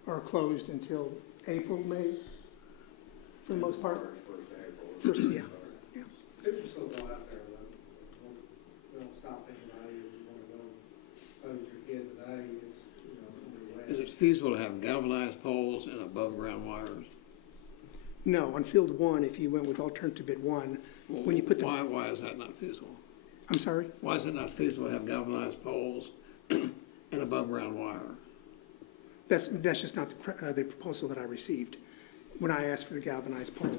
are closed until April, May, for the most part. First, yeah. People still go out there, though. We don't stop anybody if you want to go pose your kid today. It's, you know, it's going to be wet. Is it feasible to have galvanized poles and above ground wires? No, on field one, if you went with alternative bid one, when you put the, Why is that not feasible? I'm sorry? Why is it not feasible to have galvanized poles and above ground wire? That's just not the proposal that I received. When I asked for the galvanized pole,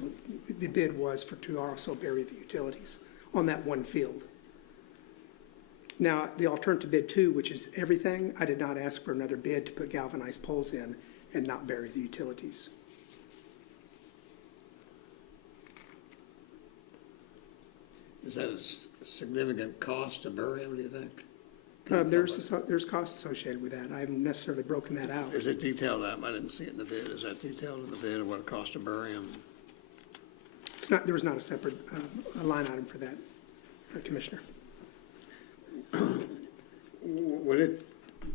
the bid was to also bury the utilities on that one field. Now, the alternative bid two, which is everything, I did not ask for another bid to put galvanized poles in and not bury the utilities. Is that a significant cost to bury them, do you think? There's costs associated with that. I haven't necessarily broken that out. Is it detailed out? I didn't see it in the bid. Is that detailed in the bid of what it costs to bury them? It's not, there was not a separate a line item for that, Commissioner. Would it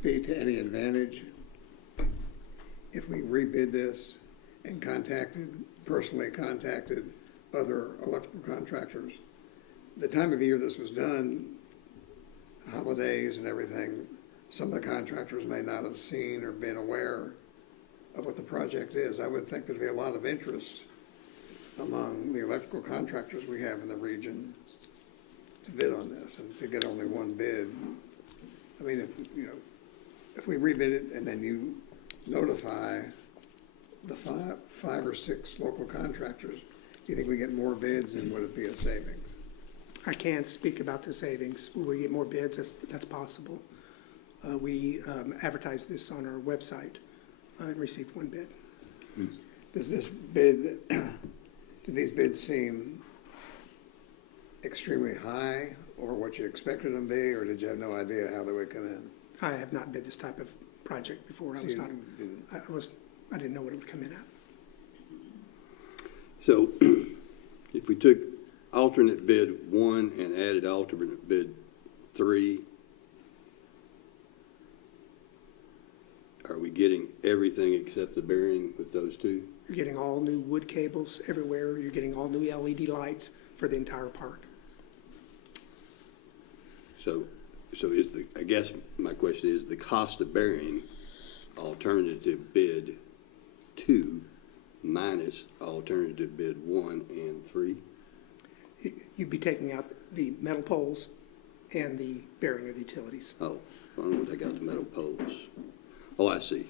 be to any advantage if we rebid this and personally contacted other electrical contractors? The time of year this was done, holidays and everything, some of the contractors may not have seen or been aware of what the project is. I would think there'd be a lot of interest among the electrical contractors we have in the region to bid on this and to get only one bid. I mean, if we rebid it and then you notify the five or six local contractors, do you think we get more bids and would it be a savings? I can't speak about the savings. Will we get more bids? That's possible. We advertised this on our website and received one bid. Does this bid, do these bids seem extremely high or what you expected them to be, or did you have no idea how they would come in? I have not bid this type of project before. I didn't know what it would come in at. So if we took alternate bid 1 and added alternate bid 3, are we getting everything except the bearing with those two? You're getting all new wood cables everywhere. You're getting all new LED lights for the entire park. So I guess my question is the cost of bearing alternative bid 2 minus alternative bid 1 and 3? You'd be taking out the metal poles and the bearing of the utilities. Oh, I don't want to take out the metal poles. Oh, I see.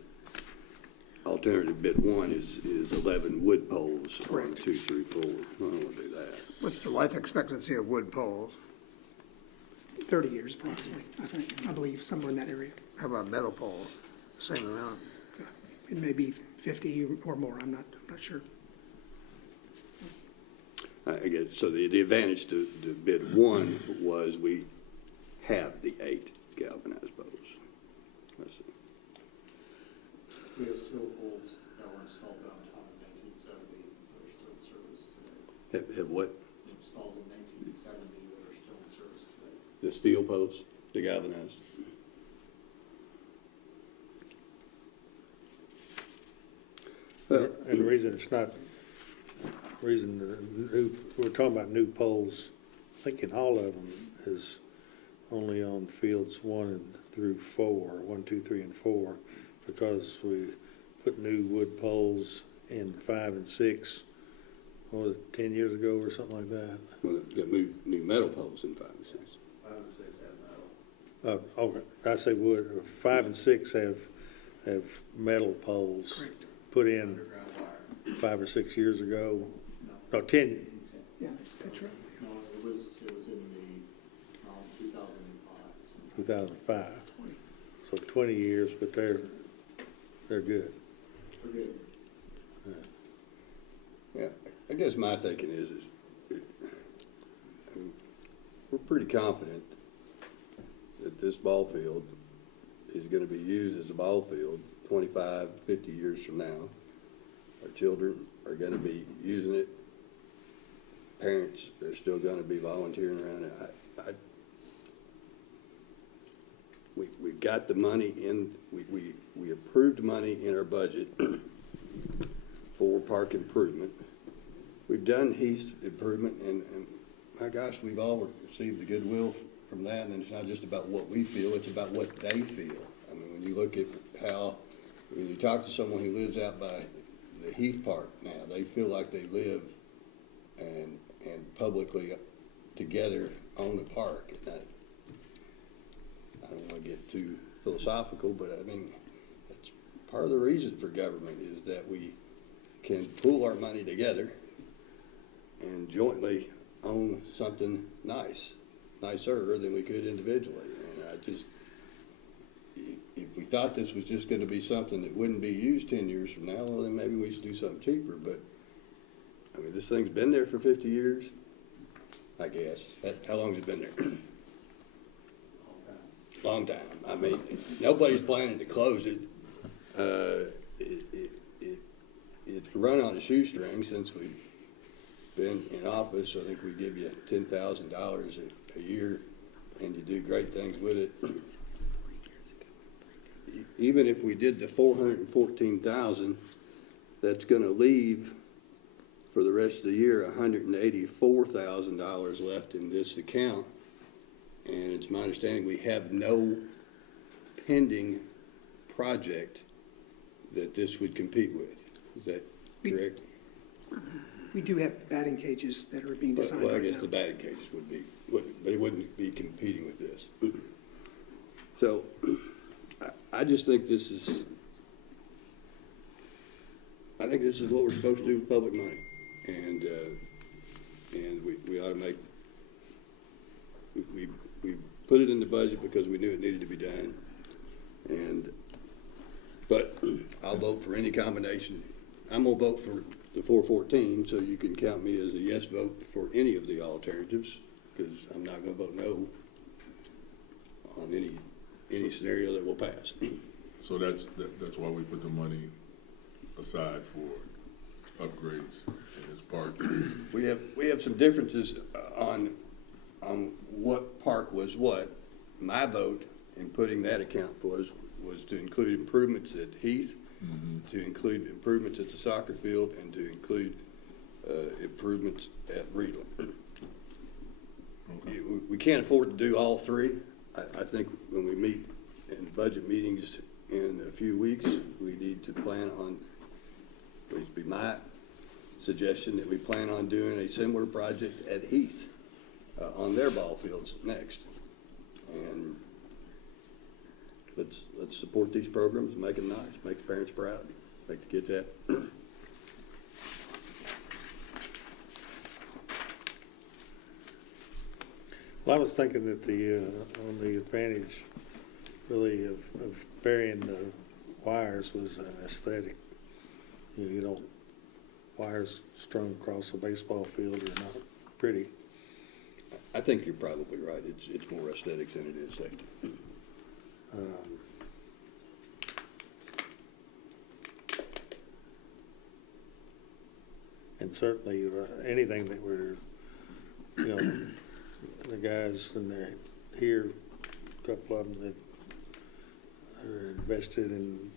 Alternative bid 1 is 11 wood poles. Correct. 1, 2, 3, 4. I don't want to do that. What's the life expectancy of wood poles? 30 years approximately, I believe, somewhere in that area. How about metal poles? Same amount. It may be 50 or more. I'm not sure. I guess, so the advantage to bid 1 was we have the 8 galvanized poles. I see. We have steel poles that were installed on top of 19 Have what? Installed in 1970 that are still in service today. The steel posts, the galvanized. And the reason it's not, we're talking about new poles, I think in all of them is only on fields 1 through 4, 1, 2, 3, and 4, because we put new wood poles in 5 and 6, 10 years ago or something like that. Well, got new metal poles in 5 and 6. Okay, I say wood, 5 and 6 have metal poles put in 5 or 6 years ago. No, 10, Yeah, that's right. No, it was in the 2005. 2005. So 20 years, but they're good. We're good. Yeah, I guess my thinking is we're pretty confident that this ball field is going to be used as a ball field 25, 50 years from now. Our children are going to be using it. Parents are still going to be volunteering around it. We got the money in, we approved money in our budget for park improvement. We've done Heath improvement, and my gosh, we've all received the goodwill from that, and it's not just about what we feel, it's about what they feel. I mean, when you look at when you talk to someone who lives out by the Heath Park now, they feel like they live and publicly together own the park. And I don't want to get too philosophical, but I mean, that's part of the reason for government is that we can pool our money together and jointly own something nicer than we could individually. And if we thought this was just going to be something that wouldn't be used 10 years from now, well, then maybe we should do something cheaper. But I mean, this thing's been there for 50 years, I guess. How long has it been there? Long time. I mean, nobody's planning to close it. It's run on a shoestring since we've been in office. I think we give you $10,000 a year, and you do great things with it. Even if we did the $414,000, that's going to leave for the rest of the year $184,000 left in this account. And it's my understanding we have no pending project that this would compete with. Is that correct? We do have batting cages that are being designed Well, I right guess now. the batting cages but it wouldn't be competing with this. So I just think this is what we're supposed to do with public money. And we ought to make, we put it in the budget because we knew it needed to be done. But I'll vote for any combination. I'm going to vote for the 414, so you can count me as a yes vote for any of the alternatives, because I'm not going to vote no on any scenario that will pass. So that's why we put the money aside for upgrades in this park. We have some differences on what park was what. My vote in putting that account was to include improvements at Heath, to include improvements at the soccer field, and to include improvements at Reedland. Okay. We can't afford to do all three. I think when we meet in budget meetings in a few weeks, we need to plan on, at least be my suggestion, that we plan on doing a similar project at Heath on their ball fields next. And let's support these programs, make them nice, make the parents proud, make the kids happy. Well, I was thinking that on the advantage really of burying the wires was an aesthetic. You don't, wires strung across a baseball field are not pretty. I think you're probably right. It's more aesthetics than it is safety. And certainly anything that we're, you know, the guys in there here, a couple of them that are invested in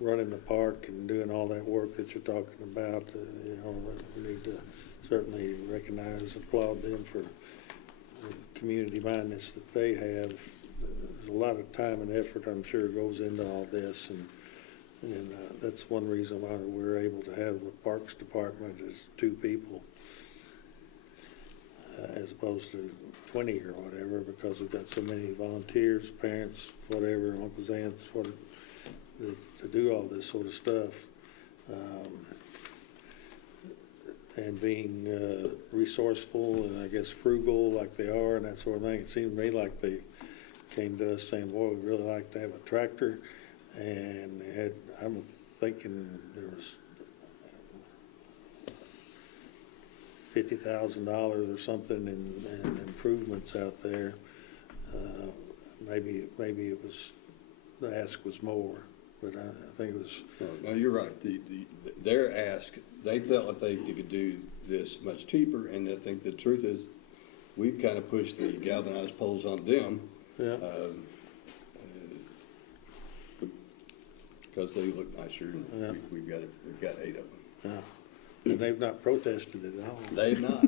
running the park and doing all that work that you're talking about, you know, we need to certainly recognize, applaud them for the community mindedness that they have. There's a lot of time and effort, I'm sure, goes into all this, and that's one reason why we're able to have the Parks Department as 2 people as opposed to 20 or whatever, because we've got so many volunteers, parents, whatever, uncles, aunts, to do all this sort of stuff. And being resourceful and I guess frugal like they are and that sort of thing. It seemed to me like they came to us saying, boy, we'd really like to have a tractor. And I'm thinking there was $50,000 or something in improvements out there. Maybe it was, the ask was more, but I think it was. No, you're right. Their ask, they felt like they could do this much cheaper, and I think the truth is, we've kind of pushed the galvanized poles on them. Yeah. Because they look nicer. Yeah. We've got 8 of them. Yeah. And they've not protested at all. They've not.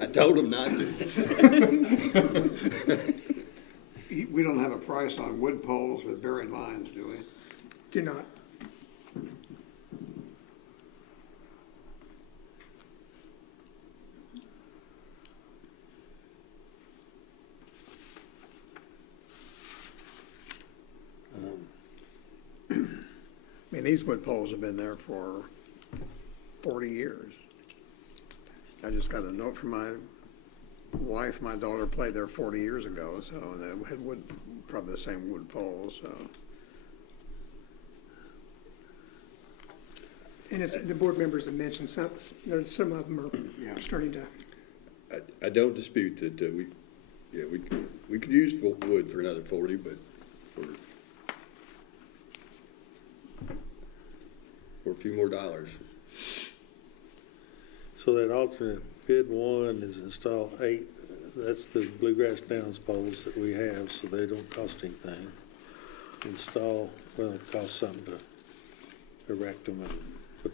I told them not to. We don't have a price on wood poles with buried lines, do we? Do not. I mean, these wood poles have been there for 40 years. I just got a note from my wife. My daughter played there 40 years ago, so they had probably the same wood poles. So. And as the board members have mentioned, some of them are starting to. I don't dispute that we could use wood for another 40, but for a few more dollars. So that alternate bid 1 is install 8. That's the Bluegrass Downs poles that we have, so they don't cost anything. Install, well, it costs something to erect them, and put,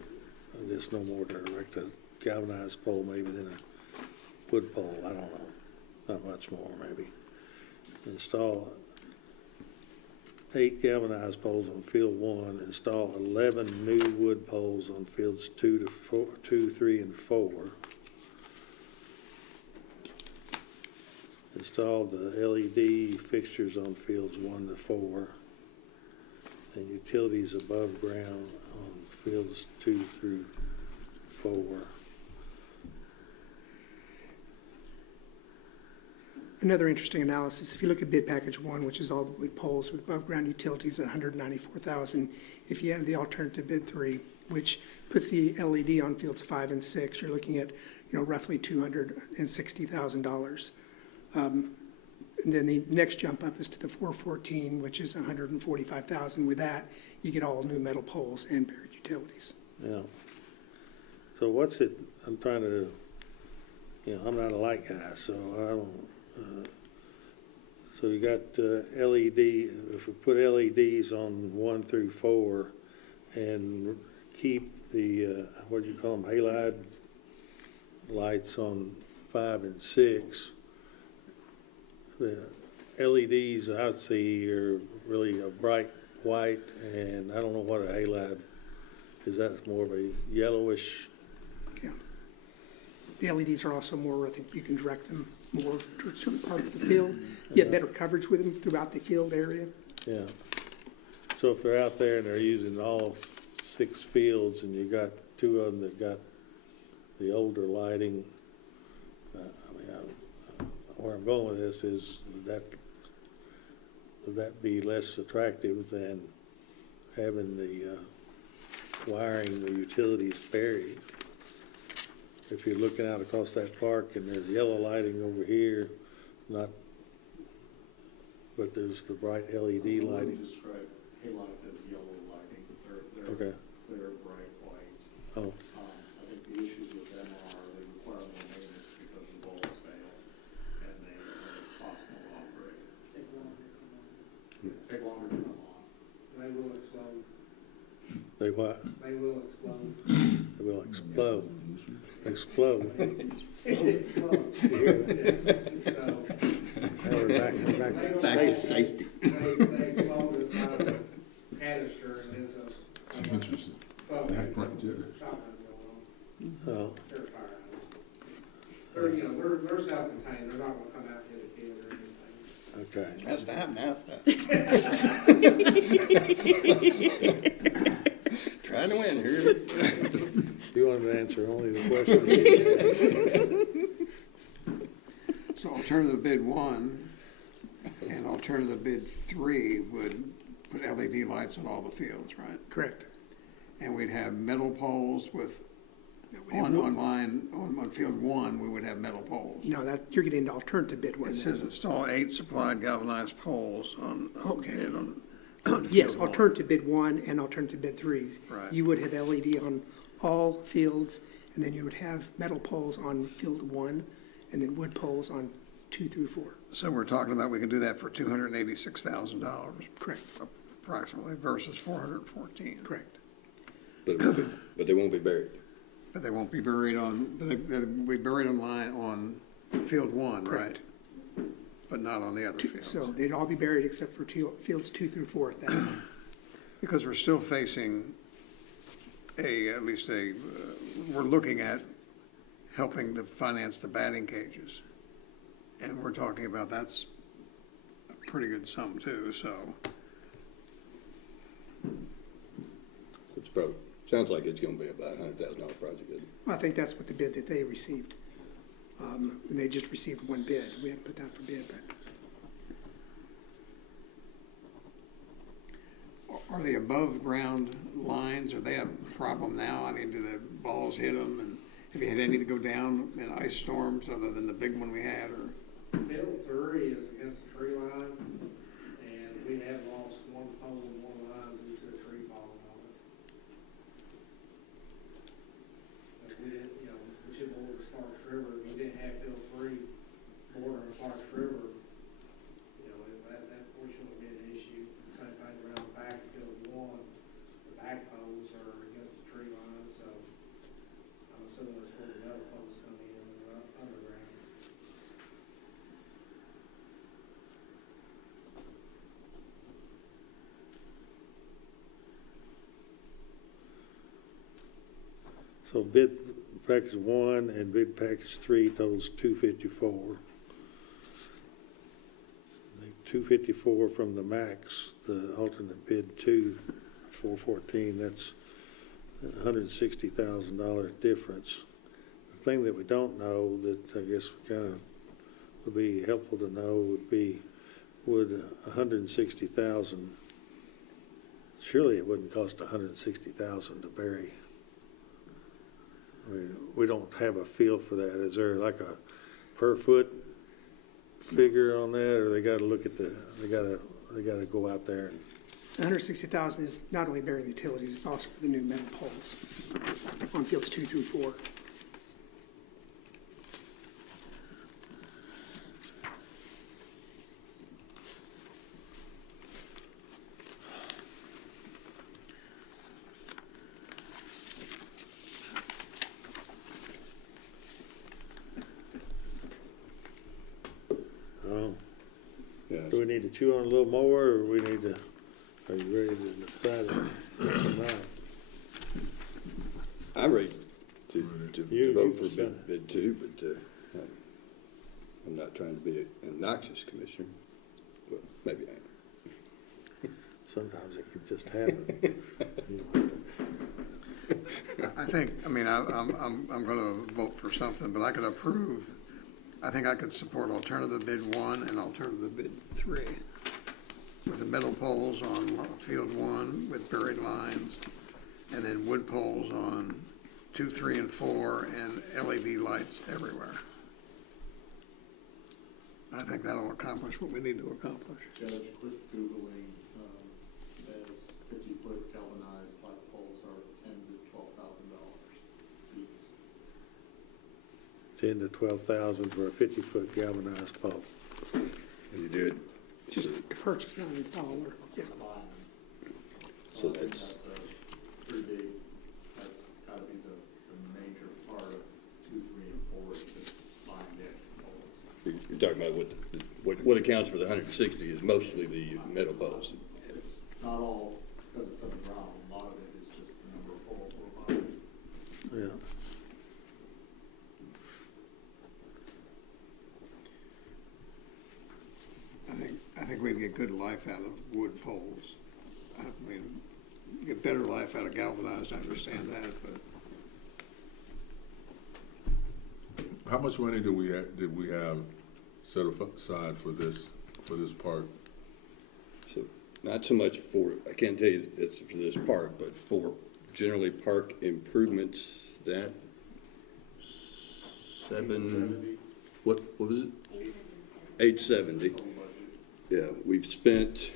I guess no more to erect a galvanized pole maybe than a wood pole. I don't know. Not much more, maybe. Install 8 galvanized poles on field 1. Install 11 new wood poles on fields 2, 3, and 4. Install the LED fixtures on fields 1 to 4. And utilities above ground on fields 2 through 4. Another interesting analysis, if you look at bid package 1, which is all the wood poles with above ground utilities at $194,000, if you add the alternative bid 3, which puts the LED on fields 5 and 6, you're looking at, roughly $260,000. And then the next jump up is to the 414, which is $145,000. With that, you get all new metal poles and buried utilities. Yeah. So what's it? I'm trying to. I'm not a light guy, so I don't. So you got LED. If we put LEDs on 1 through 4, and keep the what do you call them, halide lights on 5 and 6. The LEDs I see are really a bright white, and I don't know what a halide is. That more of a yellowish. Yeah. The LEDs are also more, I think you can direct them more to certain parts of the field. You get better coverage with them throughout the field area. Yeah. So if they're out there and they're using all 6 fields, and you got 2 of them that got the older lighting, where I'm going with this is would that be less attractive than having the wiring the utilities buried? If you're looking out across that park and there's yellow lighting over here, but there's the bright LED lighting. I would describe halides as yellow lighting. They're okay. Clear, bright white. Oh, what? They will explode. It will explode. Explode. So, Now we're back to Back to safety. they explode inside of a canister and there's It's interesting. shotgun That part, yeah. going on. Oh, They're fire hydrants. They're, you know, they're self-contained. They're not gonna come out and hit a kid or anything. okay. That's time now, stop. Trying to win here. You wanted to answer only the question. So alternative bid 1 and alternative bid 3 would put LED lights on all the fields, right? Correct. And we'd have metal poles with, We have on field 1, we would have metal poles. No, that, you're getting into alternative bid 1. It says install 8 supplied galvanized poles on bid on Yes, field 1. alternative bid 1 and alternative bid 3. Right. You would have LED on all fields, and then you would have metal poles on field 1, and then wood poles on 2 through 4. So we're talking about we can do that for $286,000 Correct, approximately versus 414. correct. But they won't be buried. But they won't be buried on, they'll be buried on line on field 1, right? Correct. But not on the other fields. So they'd all be buried except for fields 2 through 4 at that time. Because we're still facing at least we're looking at helping to finance the batting cages. And we're talking about that's a pretty good sum too, so. It's probably, sounds like it's gonna be about $100,000 project, isn't it? I think that's what the bid that they received. And they just received one bid. We had to put that for bid, but Are the above ground lines, are they a problem now? I mean, do the balls hit them? And have you had any that go down in ice storms other than the big one we had, or? Field 3 is against the tree line, and we have lost one pole and one line due to a tree falling on it. But we didn't, you know, we should border Sparks River. We didn't have Field 3 bordering Sparks River. You know, that portion would be an issue. The same thing around the back of Field 1. The back poles are against the tree line, so I'm assuming that's where the metal poles come in and they're underground. So bid package 1 and bid package 3 totals 254. 254 from the max, the alternate bid 2, 414, that's $160,000 difference. The thing that we don't know that I guess kind of would be helpful to know would be, would 160,000, surely it wouldn't cost 160,000 to bury. I mean, we don't have a feel for that. Is there like a per foot figure on that, or they got to look at they got to go out there and? 160,000 is not only burying the utilities, it's also for the new metal poles on fields 2 through 4. Yeah. Do we need to chew on a little more, or we need to, are you ready to decide it? Yes or no? I'm ready to You vote for decide. bid 2, but I'm not trying to be an obnoxious commissioner. Well, maybe I am. Sometimes it can just happen. I think, I mean, I'm going to vote for something, but I could approve, I think I could support alternative bid 1 and alternative bid 3 with the metal poles on field 1 with buried lines, and then wood poles on 2, 3, and 4, and LED lights everywhere. I think that'll accomplish what we need to accomplish. Judge, quick Googling says 50-foot galvanized light poles are $10,000 to $12,000 each. 10 to 12,000 for a 50-foot galvanized pole. You do it. Just purchase, not install, or, yeah. So I think that's a pretty big what accounts for the 160 is mostly the metal poles. It's not all because it's underground. A lot of it is just the number of poles we're buying. Yeah. I think we'd get good life out of wood poles. I mean, get better life out of galvanized, I understand that, but How much money did we have set aside for this park? So not so much for, I can't tell you it's for this park, but for generally park improvements, that what was it? 870. Yeah, we've spent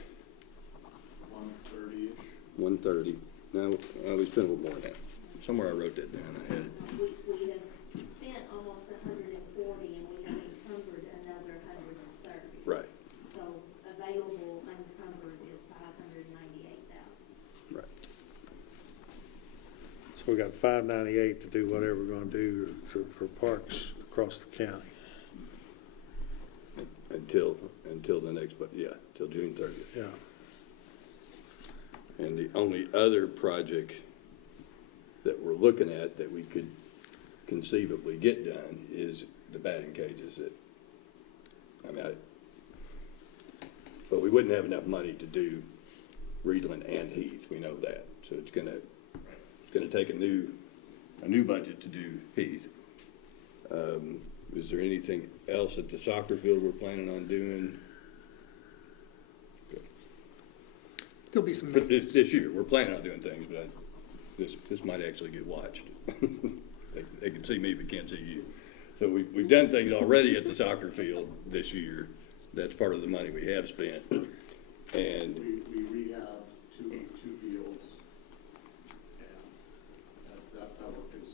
130-ish. 130. No, we spent a little more than that. Somewhere I wrote that down. I had it. We have spent almost 140 and we have encumbered another 130. Right. So available unencumbered is 598,000. Right. So we got 598 to do whatever we're going to do for parks across the county. Until the next, but yeah, till June 30th. Yeah. And the only other project that we're looking at that we could conceivably get done is the batting cages. But we wouldn't have enough money to do Reedland and Heath. We know that. So it's gonna take a new budget to do Heath. Is there anything else at the soccer field we're planning on doing? There'll be some But maintenance. this year, we're planning on doing things, but this might actually get watched. They can see me, but can't see you. So we've done things already at the soccer field this year. That's part of the money we have spent. And We rehab two fields, and that work is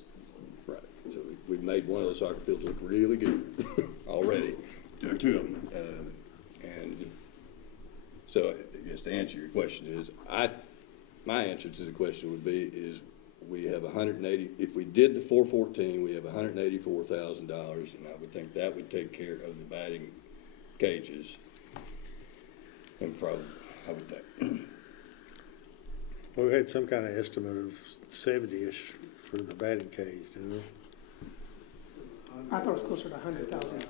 complete. right, so we've made one of the soccer fields look really good already. There are two of them, and so I guess to answer your question is, my answer to the question would be is we have 180. If we did the 414, we have $184,000, and I would think that would take care of the batting cages. And probably, I would think. Well, we had some kind of estimate of 70-ish for the batting cage, didn't we? I thought it was closer to 100,000.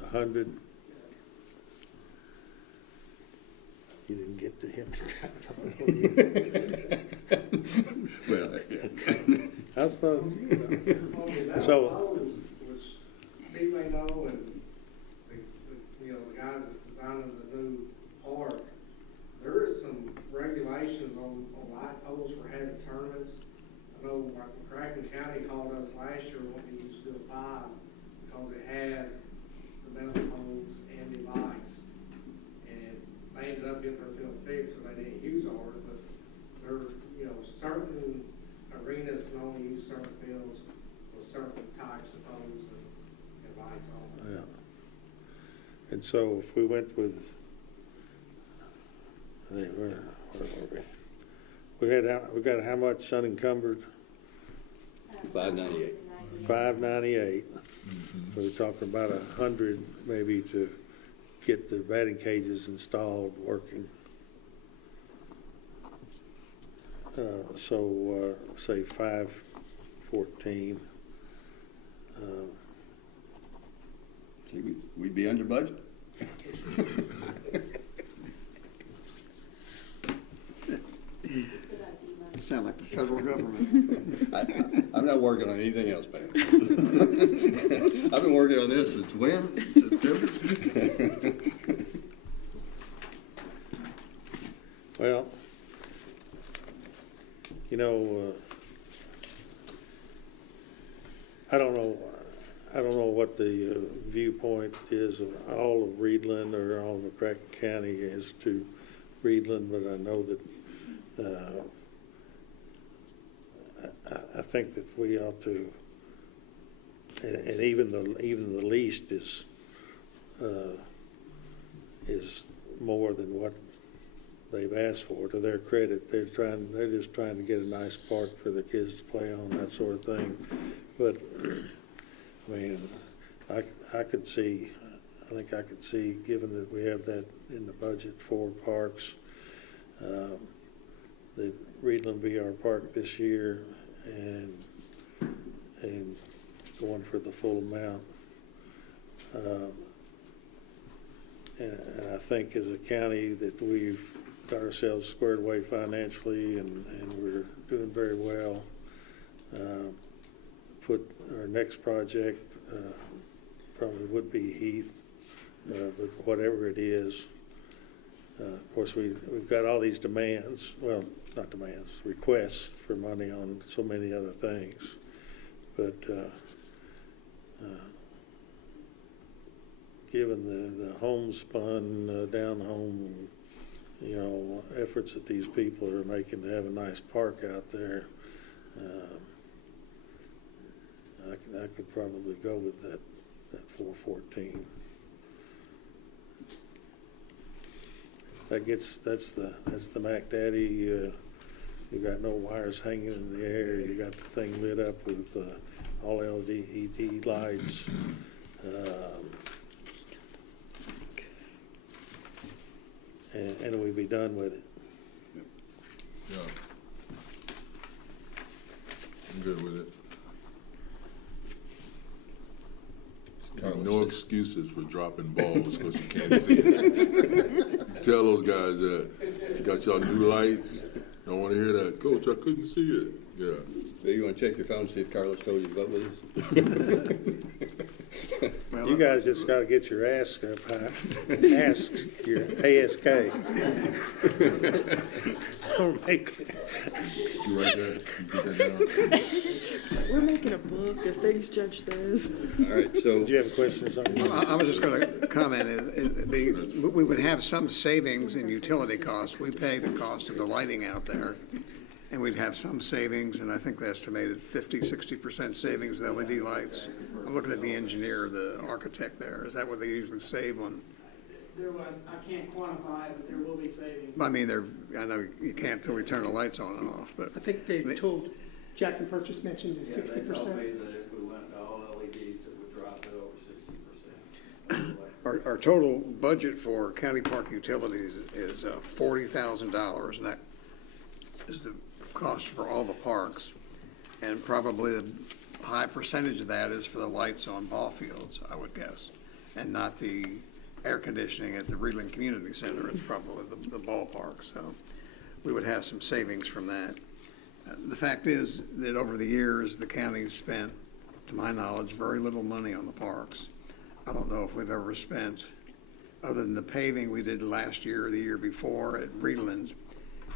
100. You didn't get to him. Well, I thought, so, Steve may know, and the guys that's designing the new park, there is some regulations on light poles for having tournaments. I know like McCracken County called us last year wanting to use still 5 because it had the metal poles and the lights. And they ended up getting their field fixed, so they didn't use ours, but there, certain arenas can only use certain fields with certain types of poles and lights on them. yeah. And so if we went with, where were we? We got how much unencumbered? 598. 598. We're talking about 100 maybe to get the batting cages installed, working. So say 514. See, we'd be under budget. sound like the federal government. I'm not working on anything else, man. I've been working on this since when? September? Well, I don't know what the viewpoint is of all of Reedland or all of McCracken County as to Reedland, but I know that I think that we ought to, and even the least is more than what they've asked for. To their credit, they're just trying to get a nice park for the kids to play on, that sort of thing. But I mean, I could see I think I could see, given that we have that in the budget for parks, the Reedland be our park this year and going for the full amount. And I think as a county that we've got ourselves squared away financially and we're doing very well. Put our next project probably would be Heath, but whatever it is, of course we've got all these demands, well, not demands, requests for money on so many other things, but given the homespun, down home, efforts that these people are making to have a nice park out there, I could probably go with that 414. That's the Mac Daddy. You got no wires hanging in the air. You got the thing lit up with all LED lights. And we'd be done with it. Yeah. I'm good with it. No excuses for dropping balls because you can't see it. Tell those guys that. You got y'all new lights. Don't want to hear that. Coach, I couldn't see it. Yeah. So you want to check your phone and see if Carlos told you to vote with us? Well, you guys just got to get your ask up high. Your ASK. Don't make it. You write that? You put that down? We're making a book of things Judge says. All right, so. Did you have a question or something? I was just going to comment, we would have some savings in utility costs. We pay the cost of the lighting out there, and we'd have some savings, and I think they estimated 50-60% savings of LED lights. I'm looking at the engineer, the architect there. Is that what they usually save on? I can't quantify it, but there will be savings. I mean, I know you can't till we turn the lights on and off, but. I think they told, Jackson Purchase mentioned is 60%. They told me that if we went to all LEDs, it would drop it over 60%. Our total budget for county park utilities is $40,000, and that is the cost for all the parks. And probably a high percentage of that is for the lights on ball fields, I would guess, and not the air conditioning at the Reedland Community Center. It's probably the ballpark. So we would have some savings from that. The fact is that over the years, the county's spent, to my knowledge, very little money on the parks. I don't know if we've ever spent, other than the paving we did last year or the year before at Reedland,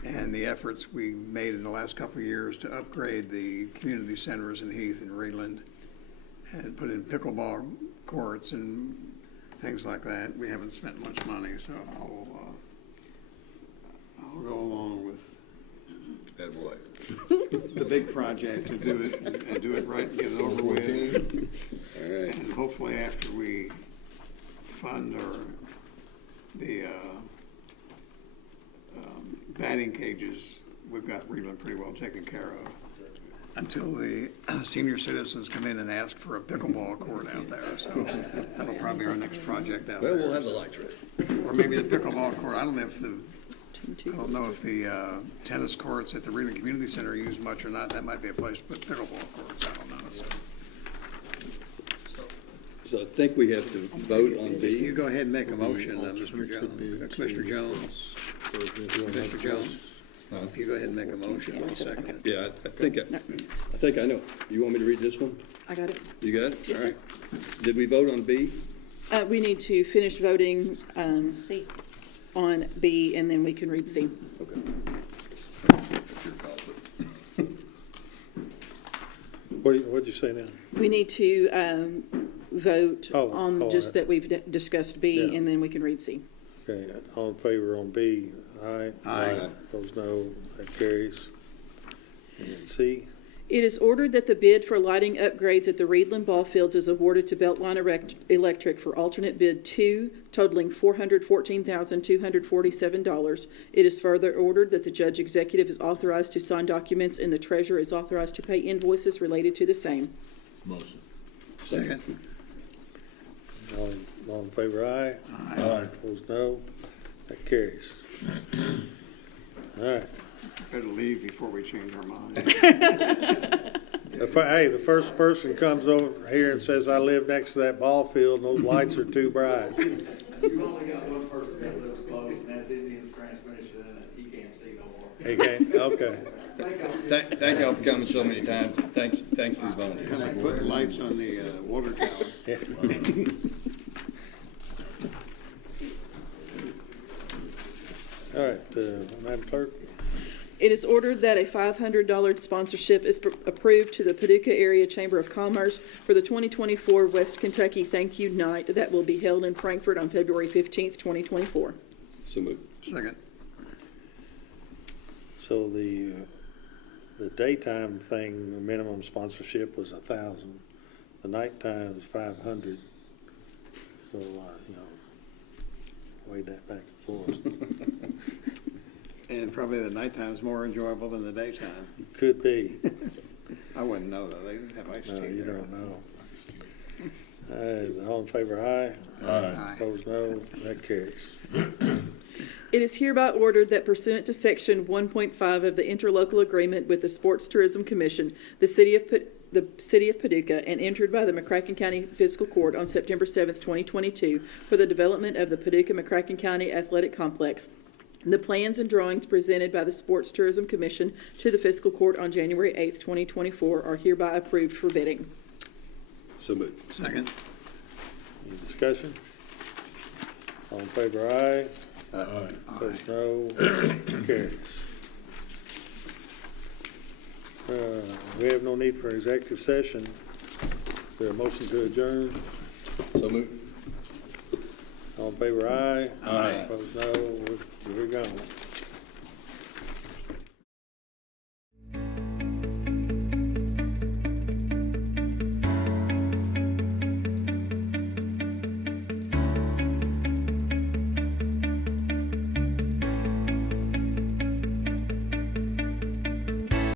and the efforts we made in the last couple of years to upgrade the community centers in Heath and Reedland and put in pickleball courts and things like that. We haven't spent much money, so I'll go along with That boy. the big project to do it and do it right and get it over with. All right. And hopefully after we fund the batting cages, we've got Reedland pretty well taken care of. Until the senior citizens come in and ask for a pickleball court out there. So that'll probably be our next project out there. Well, we'll have the lights ready. Or maybe the pickleball court. I don't know if the tennis courts at the Reedland Community Center are used much or not. That might be a place to put pickleball courts. I don't know. So I think we have to vote on B. You go ahead and make a motion, Mr. Jones. Commissioner Jones. Mr. Jones. If you go ahead and make a motion, I'll second it. Yeah, I think I know. You want me to read this one? I got it. You got it? Yes, all right. Did we vote on B? We need to finish voting on B, and then we can read C. Okay. What'd you say now? We need to vote on just right. that we've discussed B, Yeah. and then we can read C. Okay, all in favor on B? Aye. Aye. Opposed, no. That carries. And then C? It is ordered that the bid for lighting upgrades at the Reedland Ball Fields is awarded to Beltline Electric for alternate bid 2, totaling $414,247. It is further ordered that the judge executive is authorized to sign documents and the treasurer is authorized to pay invoices related to the same. Motion. Second. All in All in favor, aye. Aye. Opposed, no. That carries. All right. Better leave before we change our mind. Hey, the first person comes over here and says, I live next to that ball field and those lights are too bright. You've only got one person that lives close, and that's Indian's transmission, and he can't see no more. Okay, okay. Thank y'all for coming so many times. Thanks for your volunteers. Can I put lights on the water tower? Yeah. All right, Madam Clerk. It is ordered that a $500 sponsorship is approved to the Paducah Area Chamber of Commerce for the 2024 West Kentucky Thank You Night that will be held in Frankfort on February 15th, 2024. So moved. Second. So the daytime thing, the minimum sponsorship was 1,000. The nighttime was 500. So weighed that back and forth. And probably the nighttime's more enjoyable than the daytime. Could be. I wouldn't know, though. They have iced tea No, you there. don't know. All in favor, aye. Aye. Opposed, no. That carries. It is hereby ordered that pursuant to Section 1.5 of the interlocal agreement with the Sports Tourism Commission, the City of Paducah, and entered by the McCracken County Fiscal Court on September 7th, 2022, for the development of the Paducah-McCracken County Athletic Complex. The plans and drawings presented by the Sports Tourism Commission to the Fiscal Court on January 8th, 2024 are hereby approved for bidding. So moved. Second. Any discussion? All in favor, aye. Aye. Opposed, no. Carries. We have no need for executive session. Is there a motion to adjourn? So moved. All in favor, aye. Aye. Opposed, no. We're gone.